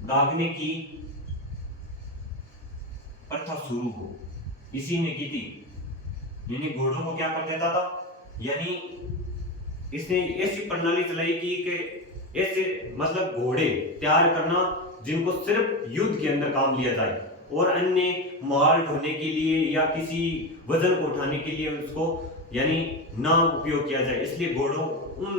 दागने की प्रथा शुरू हो, इसी ने की थी। यानी घोड़ों को क्या कर देता था, यानी इसने ऐसी प्रणाली चलाई कि ऐसे मतलब घोड़े तैयार करना जिनको सिर्फ युद्ध के अंदर काम लिया जाए, और अन्य माल ढोने के लिए या किसी वजन को उठाने के लिए उसको यानी ना उपयोग किया जाए। इसलिए घोड़ों, उन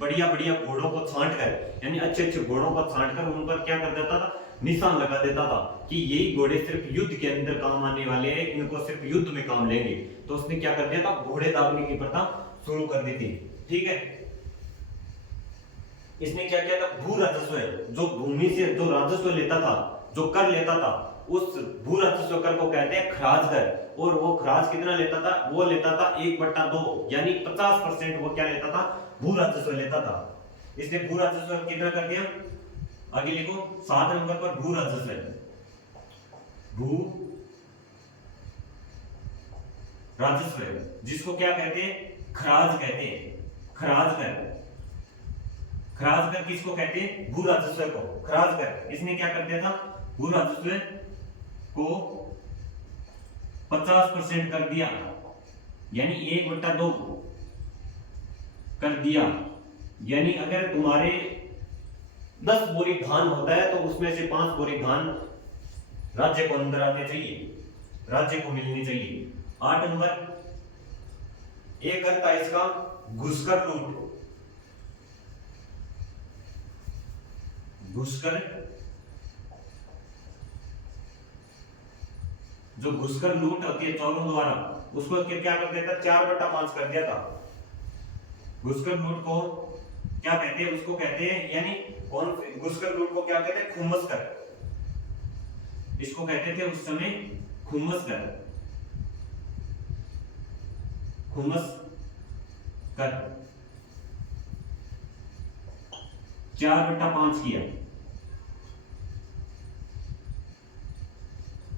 बढ़िया घोड़ों को छांट कर, यानी अच्छे घोड़ों को छांट कर उन पर क्या कर देता था, निशान लगा देता था कि यही घोड़े सिर्फ युद्ध के अंदर काम आने वाले हैं, इनको सिर्फ युद्ध में काम लेंगे। तो उसने क्या कर दिया था, घोड़े दागने की प्रथा शुरू कर दी थी। ठीक है। इसने क्या किया था, भू राजस्व, जो भूमि से जो राजस्व लेता था, जो कर लेता था, उस भू राजस्व कर को कहते हैं खराज कर। और वो खराज कितना लेता था, वो लेता था 1/2, यानी 50% वो क्या लेता था, भू राजस्व लेता था। इसने भू राजस्व कितना कर दिया, आगे लिखो 7 नंबर पर भू राजस्व, जिसको क्या कहते हैं, खराज कहते हैं। खराज कर किसको कहते हैं, भू राजस्व को खराज कर। इसने क्या कर दिया था, भू राजस्व को 50% कर दिया, यानी 1/2 कर दिया। यानी अगर तुम्हारे 10 बोरी धान होता है तो उसमें से 5 बोरी धान राज्य को अंदर आने चाहिए, राज्य को मिलनी चाहिए। 8 नंबर, एक करता इसका घुसकर लूट, जो घुसकर लूट होती है चोरों द्वारा, उसको क्या कर देता, 4/5 कर दिया था। घुसकर लूट को क्या कहते हैं, उसको कहते हैं, यानी कौन, घुसकर लूट को क्या कहते हैं, खुम्मस कर। इसको कहते थे उस समय खुम्मस कर, 4/5 किया।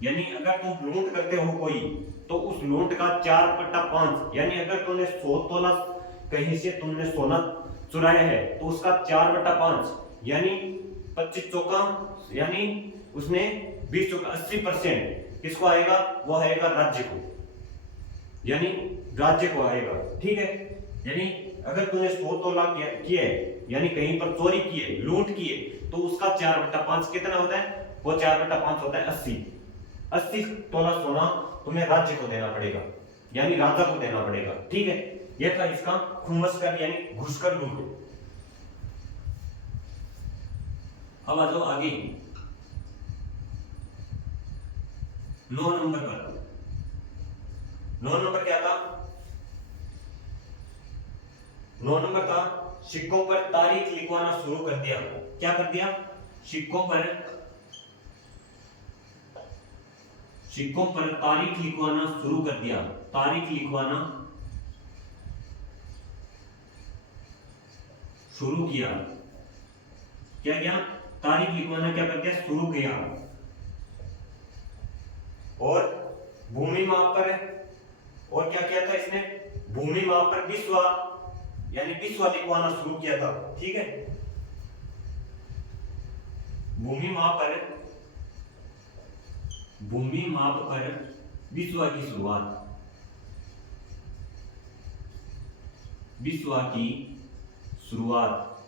यानी अगर तुम लूट करते हो कोई, तो उस लूट का 4/5, यानी अगर तुमने 100 तोला कहीं से तुमने सोना चुराया है तो उसका 4/5, यानी 25 चौका, यानी उसने 20 चौका 80% किसको आएगा, वो आएगा राज्य को, यानी राज्य को आएगा। ठीक है। यानी अगर तूने 100 तोला किए, यानी कहीं पर चोरी किए, लूट किए, तो उसका 4/5 कितना होता है, वो 4/5 होता है 80 तोला सोना तुम्हें राज्य को देना पड़ेगा, यानी राजा को देना पड़ेगा। ठीक है। यह था इसका खुम्मस कर, यानी घुसकर लूट। अब आ जाओ आगे 9 नंबर पर। 9 नंबर क्या था, 9 नंबर था सिक्कों पर तारीख लिखवाना शुरू कर दिया। क्या कर दिया, सिक्कों पर तारीख लिखवाना शुरू कर दिया। तारीख लिखवाना शुरू किया। क्या किया, तारीख लिखवाना क्या कर दिया, शुरू किया। और भूमि माप पर और क्या किया था इसने, भूमि माप पर विश्व यानी विश्व लिखवाना शुरू किया था। ठीक है, भूमि माप पर विश्व की शुरुआत, विश्व की शुरुआत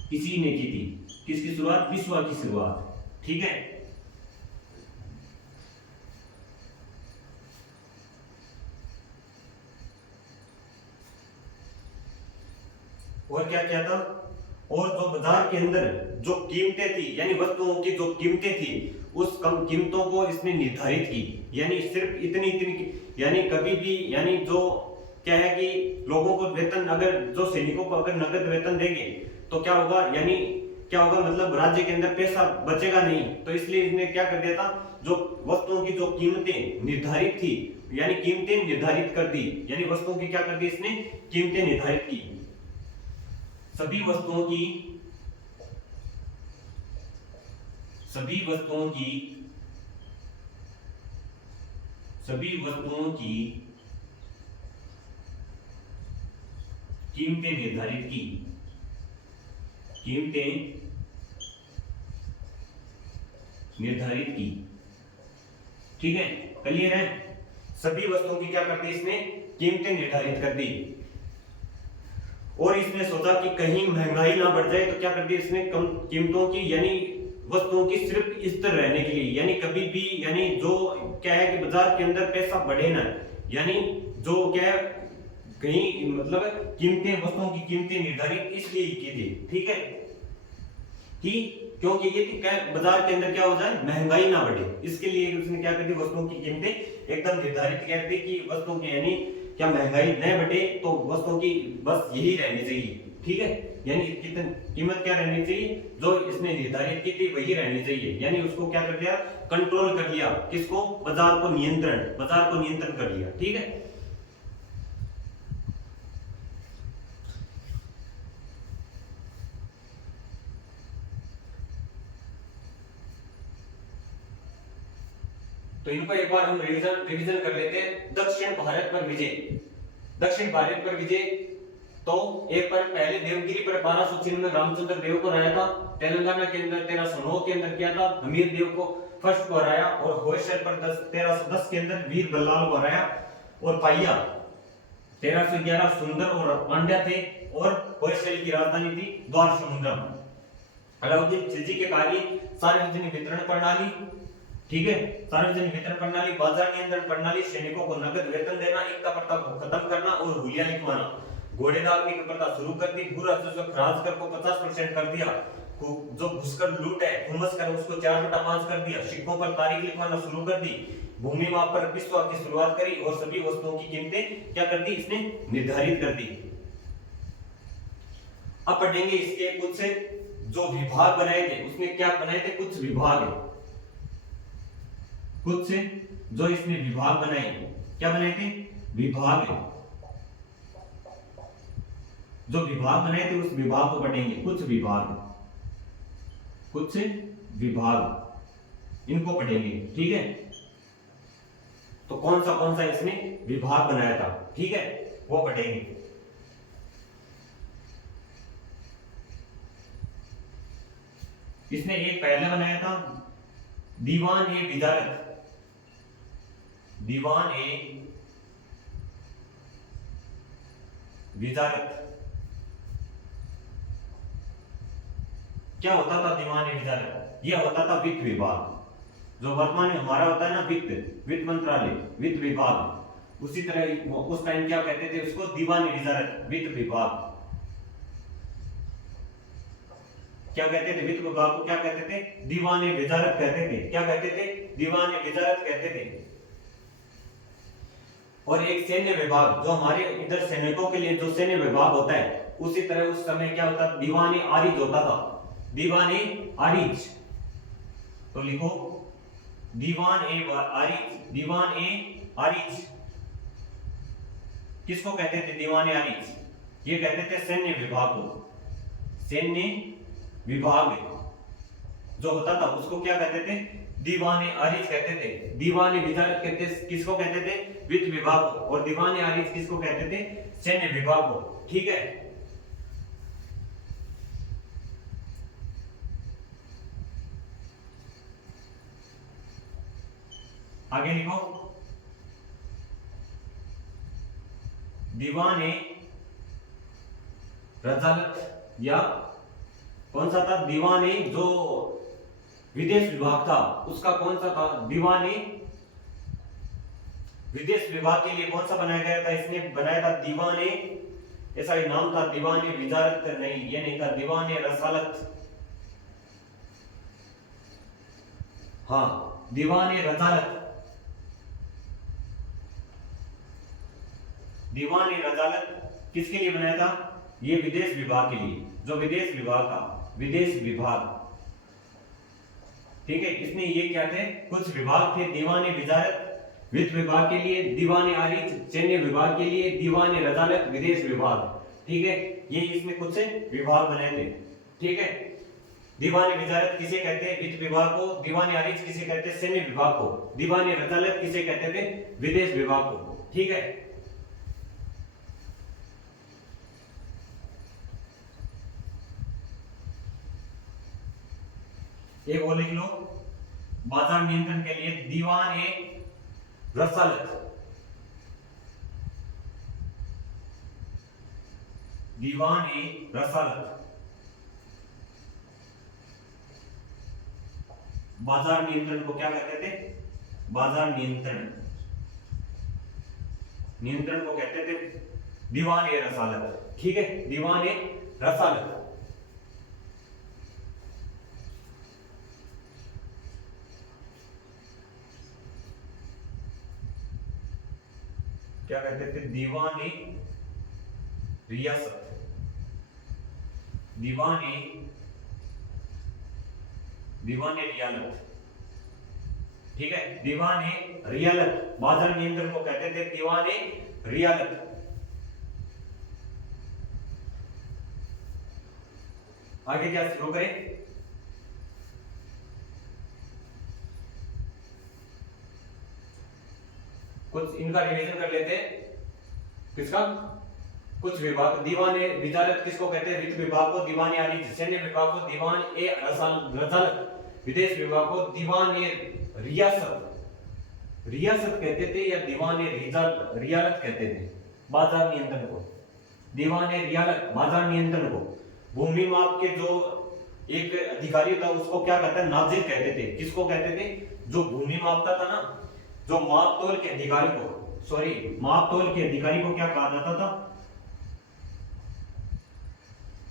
किसी ने की थी। किसकी शुरुआत, विश्व की शुरुआत। ठीक है, और क्या किया था, और जो बाजार के अंदर जो कीमतें थी यानी वस्तुओं की जो कीमतें थी उस कम कीमतों को इसने निर्धारित की, यानी सिर्फ इतनी इतनी यानी कभी भी यानी जो क्या है कि लोगों को वेतन अगर जो सैनिकों को अगर नकद वेतन देंगे तो क्या होगा, यानी क्या होगा मतलब राज्य के अंदर पैसा बचेगा नहीं, तो इसलिए इसने क्या कर दिया था, जो वस्तुओं की जो कीमतें निर्धारित थी यानी कीमतें निर्धारित कर दी, यानी वस्तुओं की क्या कर दी इसने, कीमतें निर्धारित की। सभी वस्तुओं की कीमतें निर्धारित की, ठीक है, क्लियर है। सभी वस्तुओं की क्या कर दी इसने, कीमतें निर्धारित कर दी। और इसने सोचा कि कहीं महंगाई ना बढ़ जाए तो क्या कर दी इसने, कम कीमतों की यानी वस्तुओं की सिर्फ स्थिर रहने के लिए, यानी कभी भी यानी जो क्या है कि बाजार के अंदर पैसा बढ़े ना, यानी जो क्या है कहीं मतलब कीमतें वस्तुओं की कीमतें निर्धारित इसलिए की थी। ठीक है, कि क्योंकि ये क्या बाजार के अंदर क्या हो जाए, महंगाई ना बढ़े, इसके लिए उसने क्या कर दी, वस्तुओं की कीमतें एकदम निर्धारित कर दी कि वस्तुओं की यानी क्या महंगाई न बढ़े तो वस्तुओं की बस यही रहनी चाहिए। ठीक है, यानी कितनी कीमत क्या रहनी चाहिए, जो इसने निर्धारित की थी वही रहनी चाहिए, यानी उसको क्या कर दिया, कंट्रोल कर लिया, किसको, बाजार को नियंत्रण कर लिया। ठीक है, तो इनको एक बार हम रिवीजन कर लेते हैं। दक्षिण भारत पर विजय, तो एक पर पहले देवगिरी पर 1296 में रामचंद्र देव को हराया था, तेलंगाना के अंदर 1309 के अंदर किया था, हमीर देव को फर्स्ट को हराया, और होयसर पर 1310 के अंदर वीर बल्लाल को हराया, और पाइया 1311 सुंदर और पांड्या थे, और होयसर की राजधानी थी द्वार समुद्रम। अलाउद्दीन खिलजी के कार्य सार्वजनिक वितरण प्रणाली, ठीक है, सार्वजनिक वितरण प्रणाली, बाजार नियंत्रण प्रणाली, सैनिकों को नकद वेतन देना, इक्का प्रथा को खत्म करना और हुलिया लिखवाना, घोड़े दागने की प्रथा शुरू कर दी, भू राजस्व खराज कर को 50% कर दिया, जो घुसकर लूट है हुमस कर उसको 4/5 कर दिया, सिक्कों पर तारीख लिखवाना शुरू कर दी, भूमि माप पर विश्व की शुरुआत करी, और सभी वस्तुओं की कीमतें क्या कर दी इसने, निर्धारित कर दी। अब पढ़ेंगे इसके कुछ जो विभाग बनाए थे, उसने क्या बनाए थे, कुछ जो इसने विभाग बनाए, क्या बनाए थे, विभाग, जो विभाग बनाए थे उस विभाग को पढ़ेंगे, कुछ विभाग इनको पढ़ेंगे। ठीक है, तो कौन सा इसने विभाग बनाया था, ठीक है, वो पढ़ेंगे। इसने एक पहले बनाया था दीवान ए विजारत, क्या होता था दीवान ए विजारत, यह होता था वित्त विभाग, जो वर्तमान में हमारा होता है ना वित्त मंत्रालय, वित्त विभाग, उसी तरह उस टाइम क्या कहते थे उसको, दीवान ए विजारत, वित्त विभाग। क्या कहते थे वित्त विभाग को, क्या कहते थे, दीवान ए विजारत कहते थे, क्या कहते थे, दीवान ए विजारत कहते थे। और एक सैन्य विभाग, जो हमारे इधर सैनिकों के लिए जो सैन्य विभाग होता है, उसी तरह उस समय क्या होता था, दीवान ए आरिज होता था, दीवान ए आरिज, तो लिखो दीवान ए आरिज, किसको कहते थे दीवान ए आरिज, ये कहते थे सैन्य विभाग को, सैन्य विभाग जो होता था उसको क्या कहते थे, दीवाने आरिज कहते थे। दीवाने विजारत कहते किसको कहते थे? वित्त विभाग को। और दीवाने आरिज किसको कहते थे? सैन्य विभाग को। ठीक है, आगे लिखो। दीवाने रजालत या कौन सा था? दीवाने जो विदेश विभाग था उसका कौन सा था? दीवाने विदेश विभाग के लिए कौन सा बनाया गया था? इसने बनाया था दीवाने, ऐसा ही नाम था, दीवाने विजारत नहीं, ये नहीं था, दीवाने रसालत। हाँ, दीवाने रजालत। दीवाने रजालत किसके लिए बनाया था? ये विदेश विभाग के लिए, जो विदेश विभाग था, विदेश विभाग। ठीक है, इसमें ये क्या थे? कुछ विभाग थे। दीवाने विजारत वित्त विभाग के लिए, दीवाने आरिज सैन्य विभाग के लिए, दीवाने रजालत विदेश विभाग। ठीक है, ये इसमें कुछ विभाग बनाए थे। ठीक है, दीवाने विजारत किसे कहते हैं? वित्त विभाग को। दीवाने आरिज किसे कहते हैं? सैन्य विभाग को। दीवाने रजालत किसे कहते थे? विदेश विभाग को। ठीक है, एक और लिख लो। बाजार नियंत्रण के लिए दीवाने रसालत, दीवाने रसालत। बाजार नियंत्रण को क्या कहते थे? बाजार नियंत्रण, नियंत्रण को कहते थे दीवाने रसालत। ठीक है, दीवाने रसालत। क्या कहते थे? दीवाने रियासत, दीवाने रियालत। ठीक है, दीवाने रियालत। बाजार नियंत्रण को कहते थे दीवाने रियालत। आगे क्या शुरू करें? कुछ इनका रिवीजन कर लेते हैं। किसका? कुछ विभाग। दीवाने विजारत किसको कहते हैं? वित्त विभाग को। दीवाने आरिज सैन्य विभाग को। दीवान ए रजालत विदेश विभाग को। दीवाने रियासत, रियासत कहते थे या दीवाने रियालत कहते थे बाजार नियंत्रण को। दीवाने रियालत बाजार नियंत्रण को। भूमि माप के जो एक अधिकारी था उसको क्या कहते हैं? नाजिर कहते थे। किसको कहते थे? जो भूमि मापता था ना, जो माप तोल के अधिकारी को, सॉरी, माप तोल के अधिकारी को क्या कहा जाता था?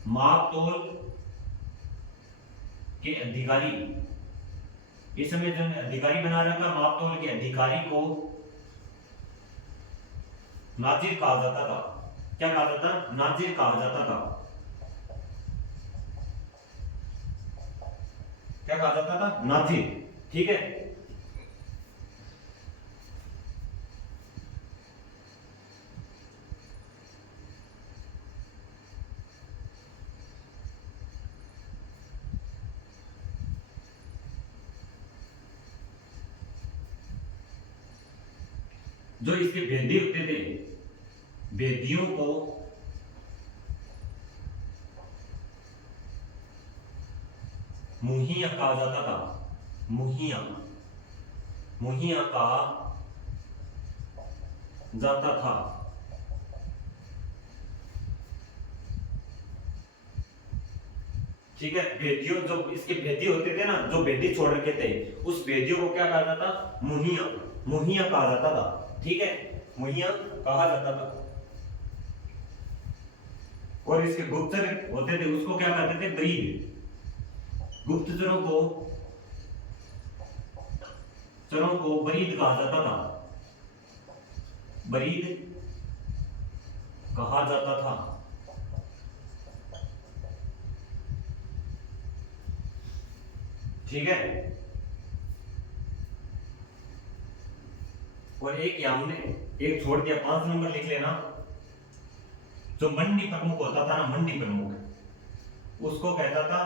माप तोल के अधिकारी। इस समय जो अधिकारी बना रहा था, माप तोल के अधिकारी को नाजिर कहा जाता था। क्या कहा जाता? नाजिर कहा जाता था। क्या कहा जाता था? नाजिर। ठीक है, जो इसके भेदी होते थे, भेदियों को मुहिया कहा जाता था। मुहिया, मुहिया कहा जाता था। ठीक है, भेदियों, जो इसके भेदी होते थे ना, जो भेदी छोड़ रखे थे, उस भेदियों को क्या कहा जाता? मुहिया, मुहिया कहा जाता था। ठीक है, मुहिया कहा जाता था। और इसके गुप्तचर होते थे, उसको क्या कहते थे? ब्रीद। गुप्तचरों को, चरों को ब्रीद कहा जाता था। ब्रीद कहा जाता था। ठीक है, और एक हमने एक छोड़ दिया, 5 नंबर लिख लेना। जो मंडी प्रमुख होता था ना, मंडी प्रमुख, उसको कहता था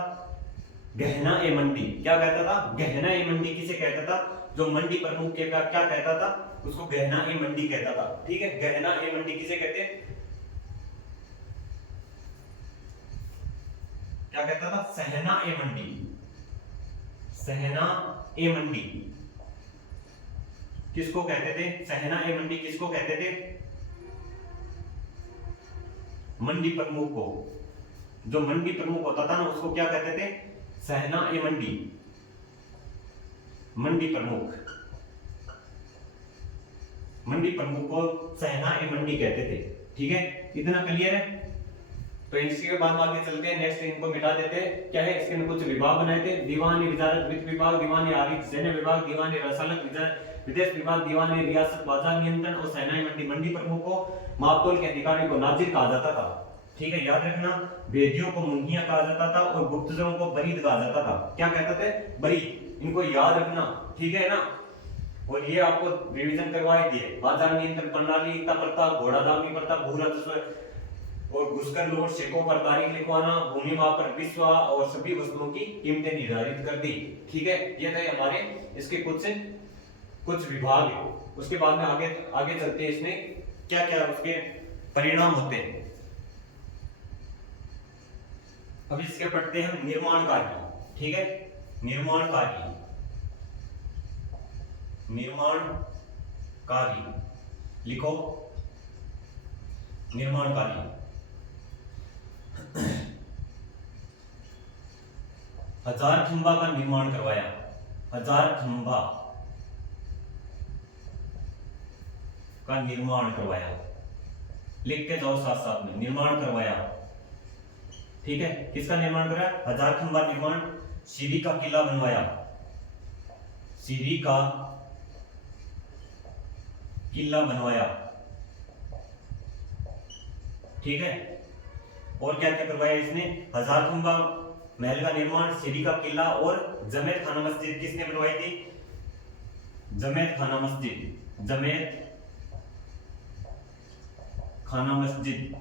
गहना ए मंडी क्या कहता था? गहना ए मंडी किसे कहता था? जो मंडी प्रमुख के का क्या कहता था? उसको गहना ए मंडी कहता था। ठीक है, गहना ए मंडी किसे कहते हैं? क्या कहता था? सहना ए मंडी। सहना ए मंडी किसको कहते थे? सहना ए मंडी किसको कहते थे? मंडी प्रमुख को। जो मंडी प्रमुख होता था ना उसको क्या कहते थे? सहना ए मंडी। मंडी प्रमुख, मंडी प्रमुख को सहना ए मंडी कहते थे। ठीक है, इतना क्लियर है? तो इसके बाद आगे चलते हैं, नेक्स्ट इनको मिटा देते हैं। क्या है इसके कुछ विभाग बनाए थे? दीवानी विजारत वित्त विभाग, दीवानी आरिफ सैन्य विभाग, दीवानी रसालत विदेश विभाग, दीवानी रियासत बाजार नियंत्रण और सेना मंडी। मंडी प्रमुख को मापतोल के अधिकारी को नाजिर कहा जाता था। ठीक है, याद रखना। भेदियों को मुंहिया कहा जाता था और गुप्तचरों को बरीद कहा जाता था। क्या कहते थे? बरीद। इनको याद रखना, ठीक है ना। और ये आपको रिवीजन करवाई दिए। बाजार नियंत्रण प्रणाली, इतना प्रथा, घोड़ा दामनी प्रथा, भू राजस्व और घुसकर लूट, शेखों पर तारीख लिखवाना, भूमि माप पर विश्व और सभी वस्तुओं की कीमतें निर्धारित कर दी। ठीक है, ये थे हमारे इसके कुछ विभाग है। उसके बाद में आगे आगे चलते हैं, इसमें क्या क्या उसके परिणाम होते हैं। अब इसके पढ़ते हैं निर्माण कार्य। ठीक है, निर्माण कार्य, निर्माण कार्य लिखो। निर्माण कार्य, हजार खंबा का निर्माण करवाया। हजार खंबा का निर्माण करवाया। लिख के जाओ साथ साथ में, निर्माण करवाया। ठीक है, किसका निर्माण कराया? हजार खंबा निर्माण। सीरी का किला बनवाया। सीरी का किला बनवाया। ठीक है, और क्या क्या करवाया इसने? हजार खंबा महल का निर्माण, सीरी का किला और जमेत खाना मस्जिद किसने बनवाई थी? जमेत खाना मस्जिद, जमेत खाना मस्जिद।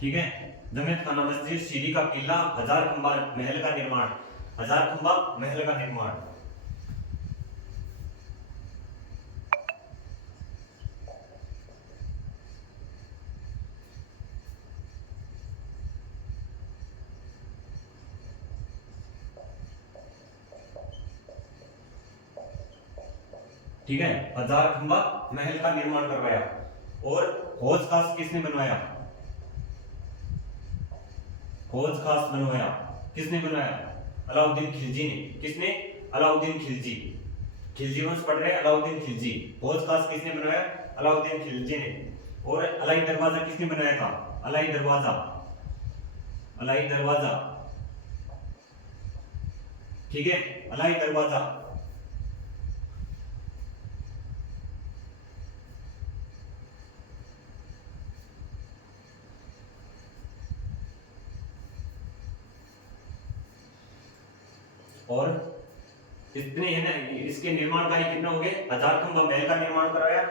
ठीक है, जमेत खाना मस्जिद, सीरी का किला, हजार खंबा महल का निर्माण। हजार खंबा महल का निर्माण। ठीक है, हजार खंबा महल का निर्माण करवाया। और हौज खास किसने बनवाया? हौज खास बनवाया। किसने बनवाया? अलाउद्दीन खिलजी ने। किसने? अलाउद्दीन खिलजी। खिलजी वंश पढ़ रहे हैं, अलाउद्दीन खिलजी। हौज खास किसने बनवाया? अलाउद्दीन खिलजी ने। और अलाई दरवाजा किसने बनाया था? अलाई दरवाजा, अलाई दरवाजा। ठीक है, अलाई दरवाजा। और इतने है ना, इसके निर्माण कार्य कितने हो गए? हजार खंबा महल का निर्माण कराया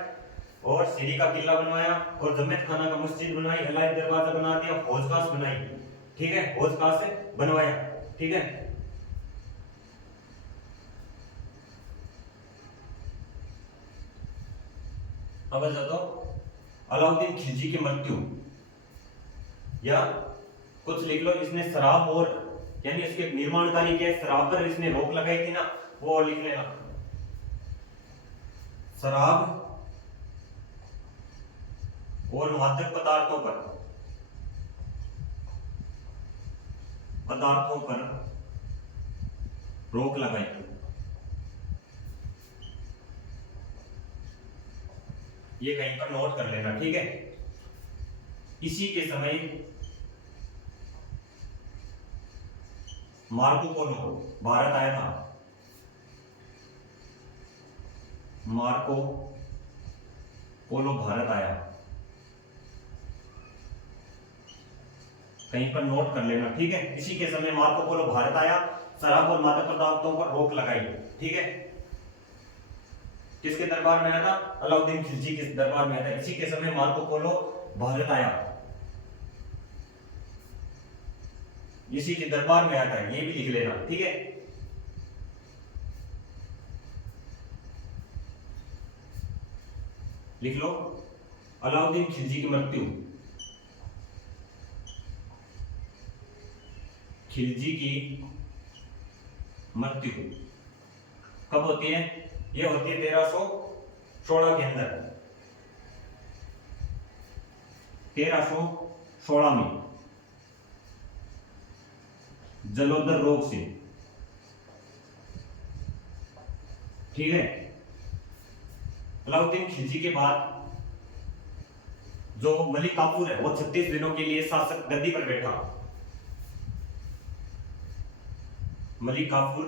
और सीरी का किला बनवाया और जमेत खाना का मस्जिद बनाई, अलाई दरवाजा बना दिया, हौज खास बनाई। ठीक है, हौज खास से बनवाया। ठीक है, अब जाता अलाउद्दीन खिलजी की मृत्यु, या कुछ लिख लो। इसने शराब और यानी इसके निर्माण कार्य के शराब पर इसने रोक लगाई थी ना, वो लिख लेना। शराब और मादक पदार्थों पर रोक लगाई। ये कहीं पर नोट कर लेना। ठीक है, इसी के समय मार्को पोलो भारत आया था। मार्को पोलो भारत आया, कहीं पर नोट कर लेना। ठीक है, इसी के समय मार्को पोलो भारत आया, शराब और मादक पदार्थों पर रोक लगाई। ठीक है, किसके दरबार में आया था? अलाउद्दीन खिलजी के दरबार में आया था। इसी के समय मार्को पोलो भारत आया। इसी के दरबार में आता है, ये भी लिख लेना, ठीक है। लिख लो, अलाउद्दीन खिलजी की मृत्यु, खिलजी की मृत्यु कब होती है? ये होती है 1316 के अंदर, 1316 में जलोदर रोग से, ठीक है। अलाउद्दीन खिलजी के बाद जो मलिक काफूर है वो 36 दिनों के लिए शासक गद्दी पर बैठा। मलिक काफूर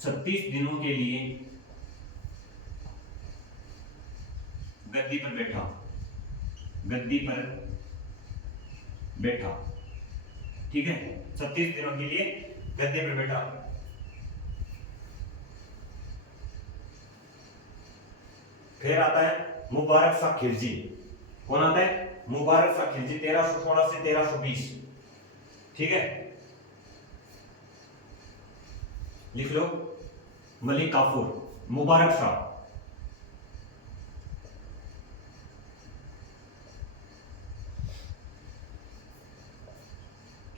36 दिनों के लिए गद्दी पर बैठा, गद्दी पर बैठा, ठीक है। 36 दिनों के लिए गद्दी पर बैठा। फिर आता है मुबारक शाह खिलजी। कौन आता है? मुबारक शाह खिलजी, 1316 से 1320, ठीक है। लिख लो, मलिक काफूर, मुबारक शाह,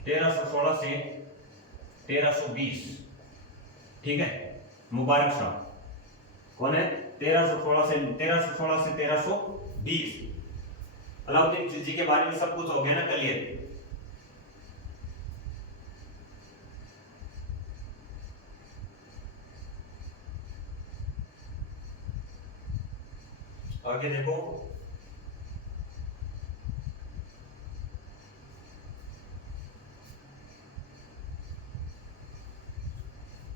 तेरह सौ 16 से 1320, ठीक है। मुबारक शाह कौन है? 1316 से 1320। अलाउद्दीन खिलजी के बारे में सब कुछ हो गया ना क्लियर। आगे देखो,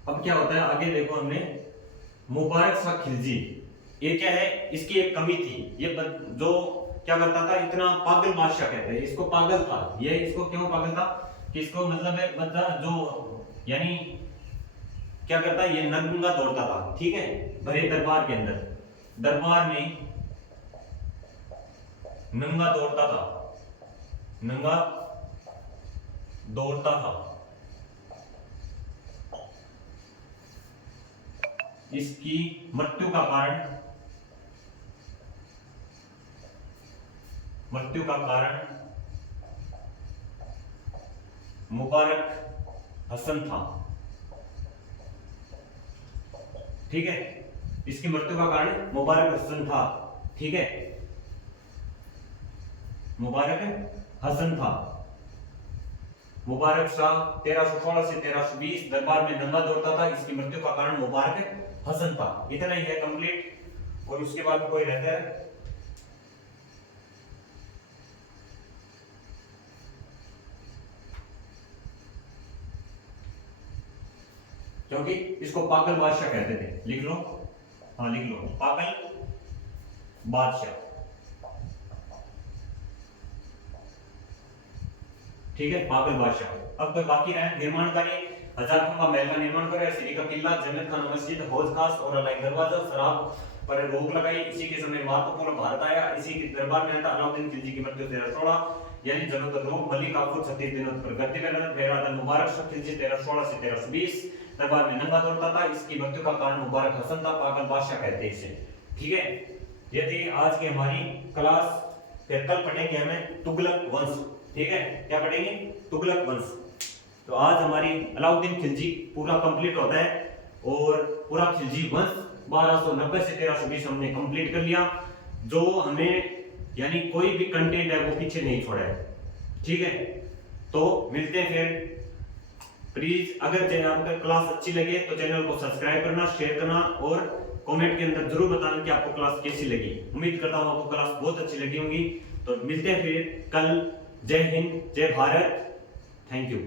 अब क्या होता है आगे देखो। हमने मुबारक शाह खिलजी, ये क्या है? इसकी एक कमी थी, ये जो क्या करता था, इतना पागल बादशाह कहते हैं इसको, पागल था ये। इसको क्यों पागल था? कि इसको मतलब है बंदा जो यानी क्या करता है, ये नंगा दौड़ता था, ठीक है। भरे दरबार के अंदर, दरबार में नंगा दौड़ता था, नंगा दौड़ता था। इसकी मृत्यु का कारण, मृत्यु का कारण मुबारक हसन था, ठीक है। इसकी मृत्यु का कारण मुबारक हसन था, ठीक है। मुबारक हसन था। मुबारक शाह 1316 से 1320 दरबार में नंगा दौड़ता था, इसकी मृत्यु का कारण मुबारक हसन था। इतना ही है कंप्लीट। और उसके बाद कोई रहता है क्योंकि इसको पागल बादशाह कहते थे। लिख लो, हाँ लिख लो, पागल बादशाह, ठीक है, पागल बादशाह। अब तो बाकी रहे निर्माण कार्य। हजारों का महल का निर्माण करे, सिरी का किला, जन्नत खान मस्जिद, हौज खास और अलाई दरवाजा, शराब पर रोक लगाई। इसी के समय महत्वपूर्ण भारत आया। इसी के दरबार में था अलाउद्दीन खिलजी की मृत्यु 1316 यानी जलोदर रोग। मलिक काफूर 36 दिनों पर गद्दी पर रहता। मुबारक शाह खिलजी 1316 से 1320 दरबार में नंगा दौड़ता था, इसकी मृत्यु का कारण मुबारक हसन था, पागल बादशाह कहते हैं इसे, ठीक है। ये थी आज की हमारी क्लास। फिर कल पढ़ेंगे हमें तुगलक वंश, ठीक है। क्या पढ़ेंगे? तुगलक वंश। तो आज हमारी अलाउद्दीन खिलजी पूरा कंप्लीट होता है और पूरा खिलजी वंश 1290 से 1320 हमने कंप्लीट कर लिया। जो हमें यानी कोई भी कंटेंट है वो पीछे नहीं छोड़ा है, ठीक है। तो मिलते हैं फिर। प्लीज अगर आपको क्लास अच्छी लगे तो चैनल को सब्सक्राइब करना, शेयर करना और कमेंट के अंदर जरूर बताना कि आपको क्लास कैसी लगी। उम्मीद करता हूँ आपको क्लास बहुत अच्छी लगी होंगी। तो मिलते हैं फिर कल। जय हिंद, जय भारत, थैंक यू।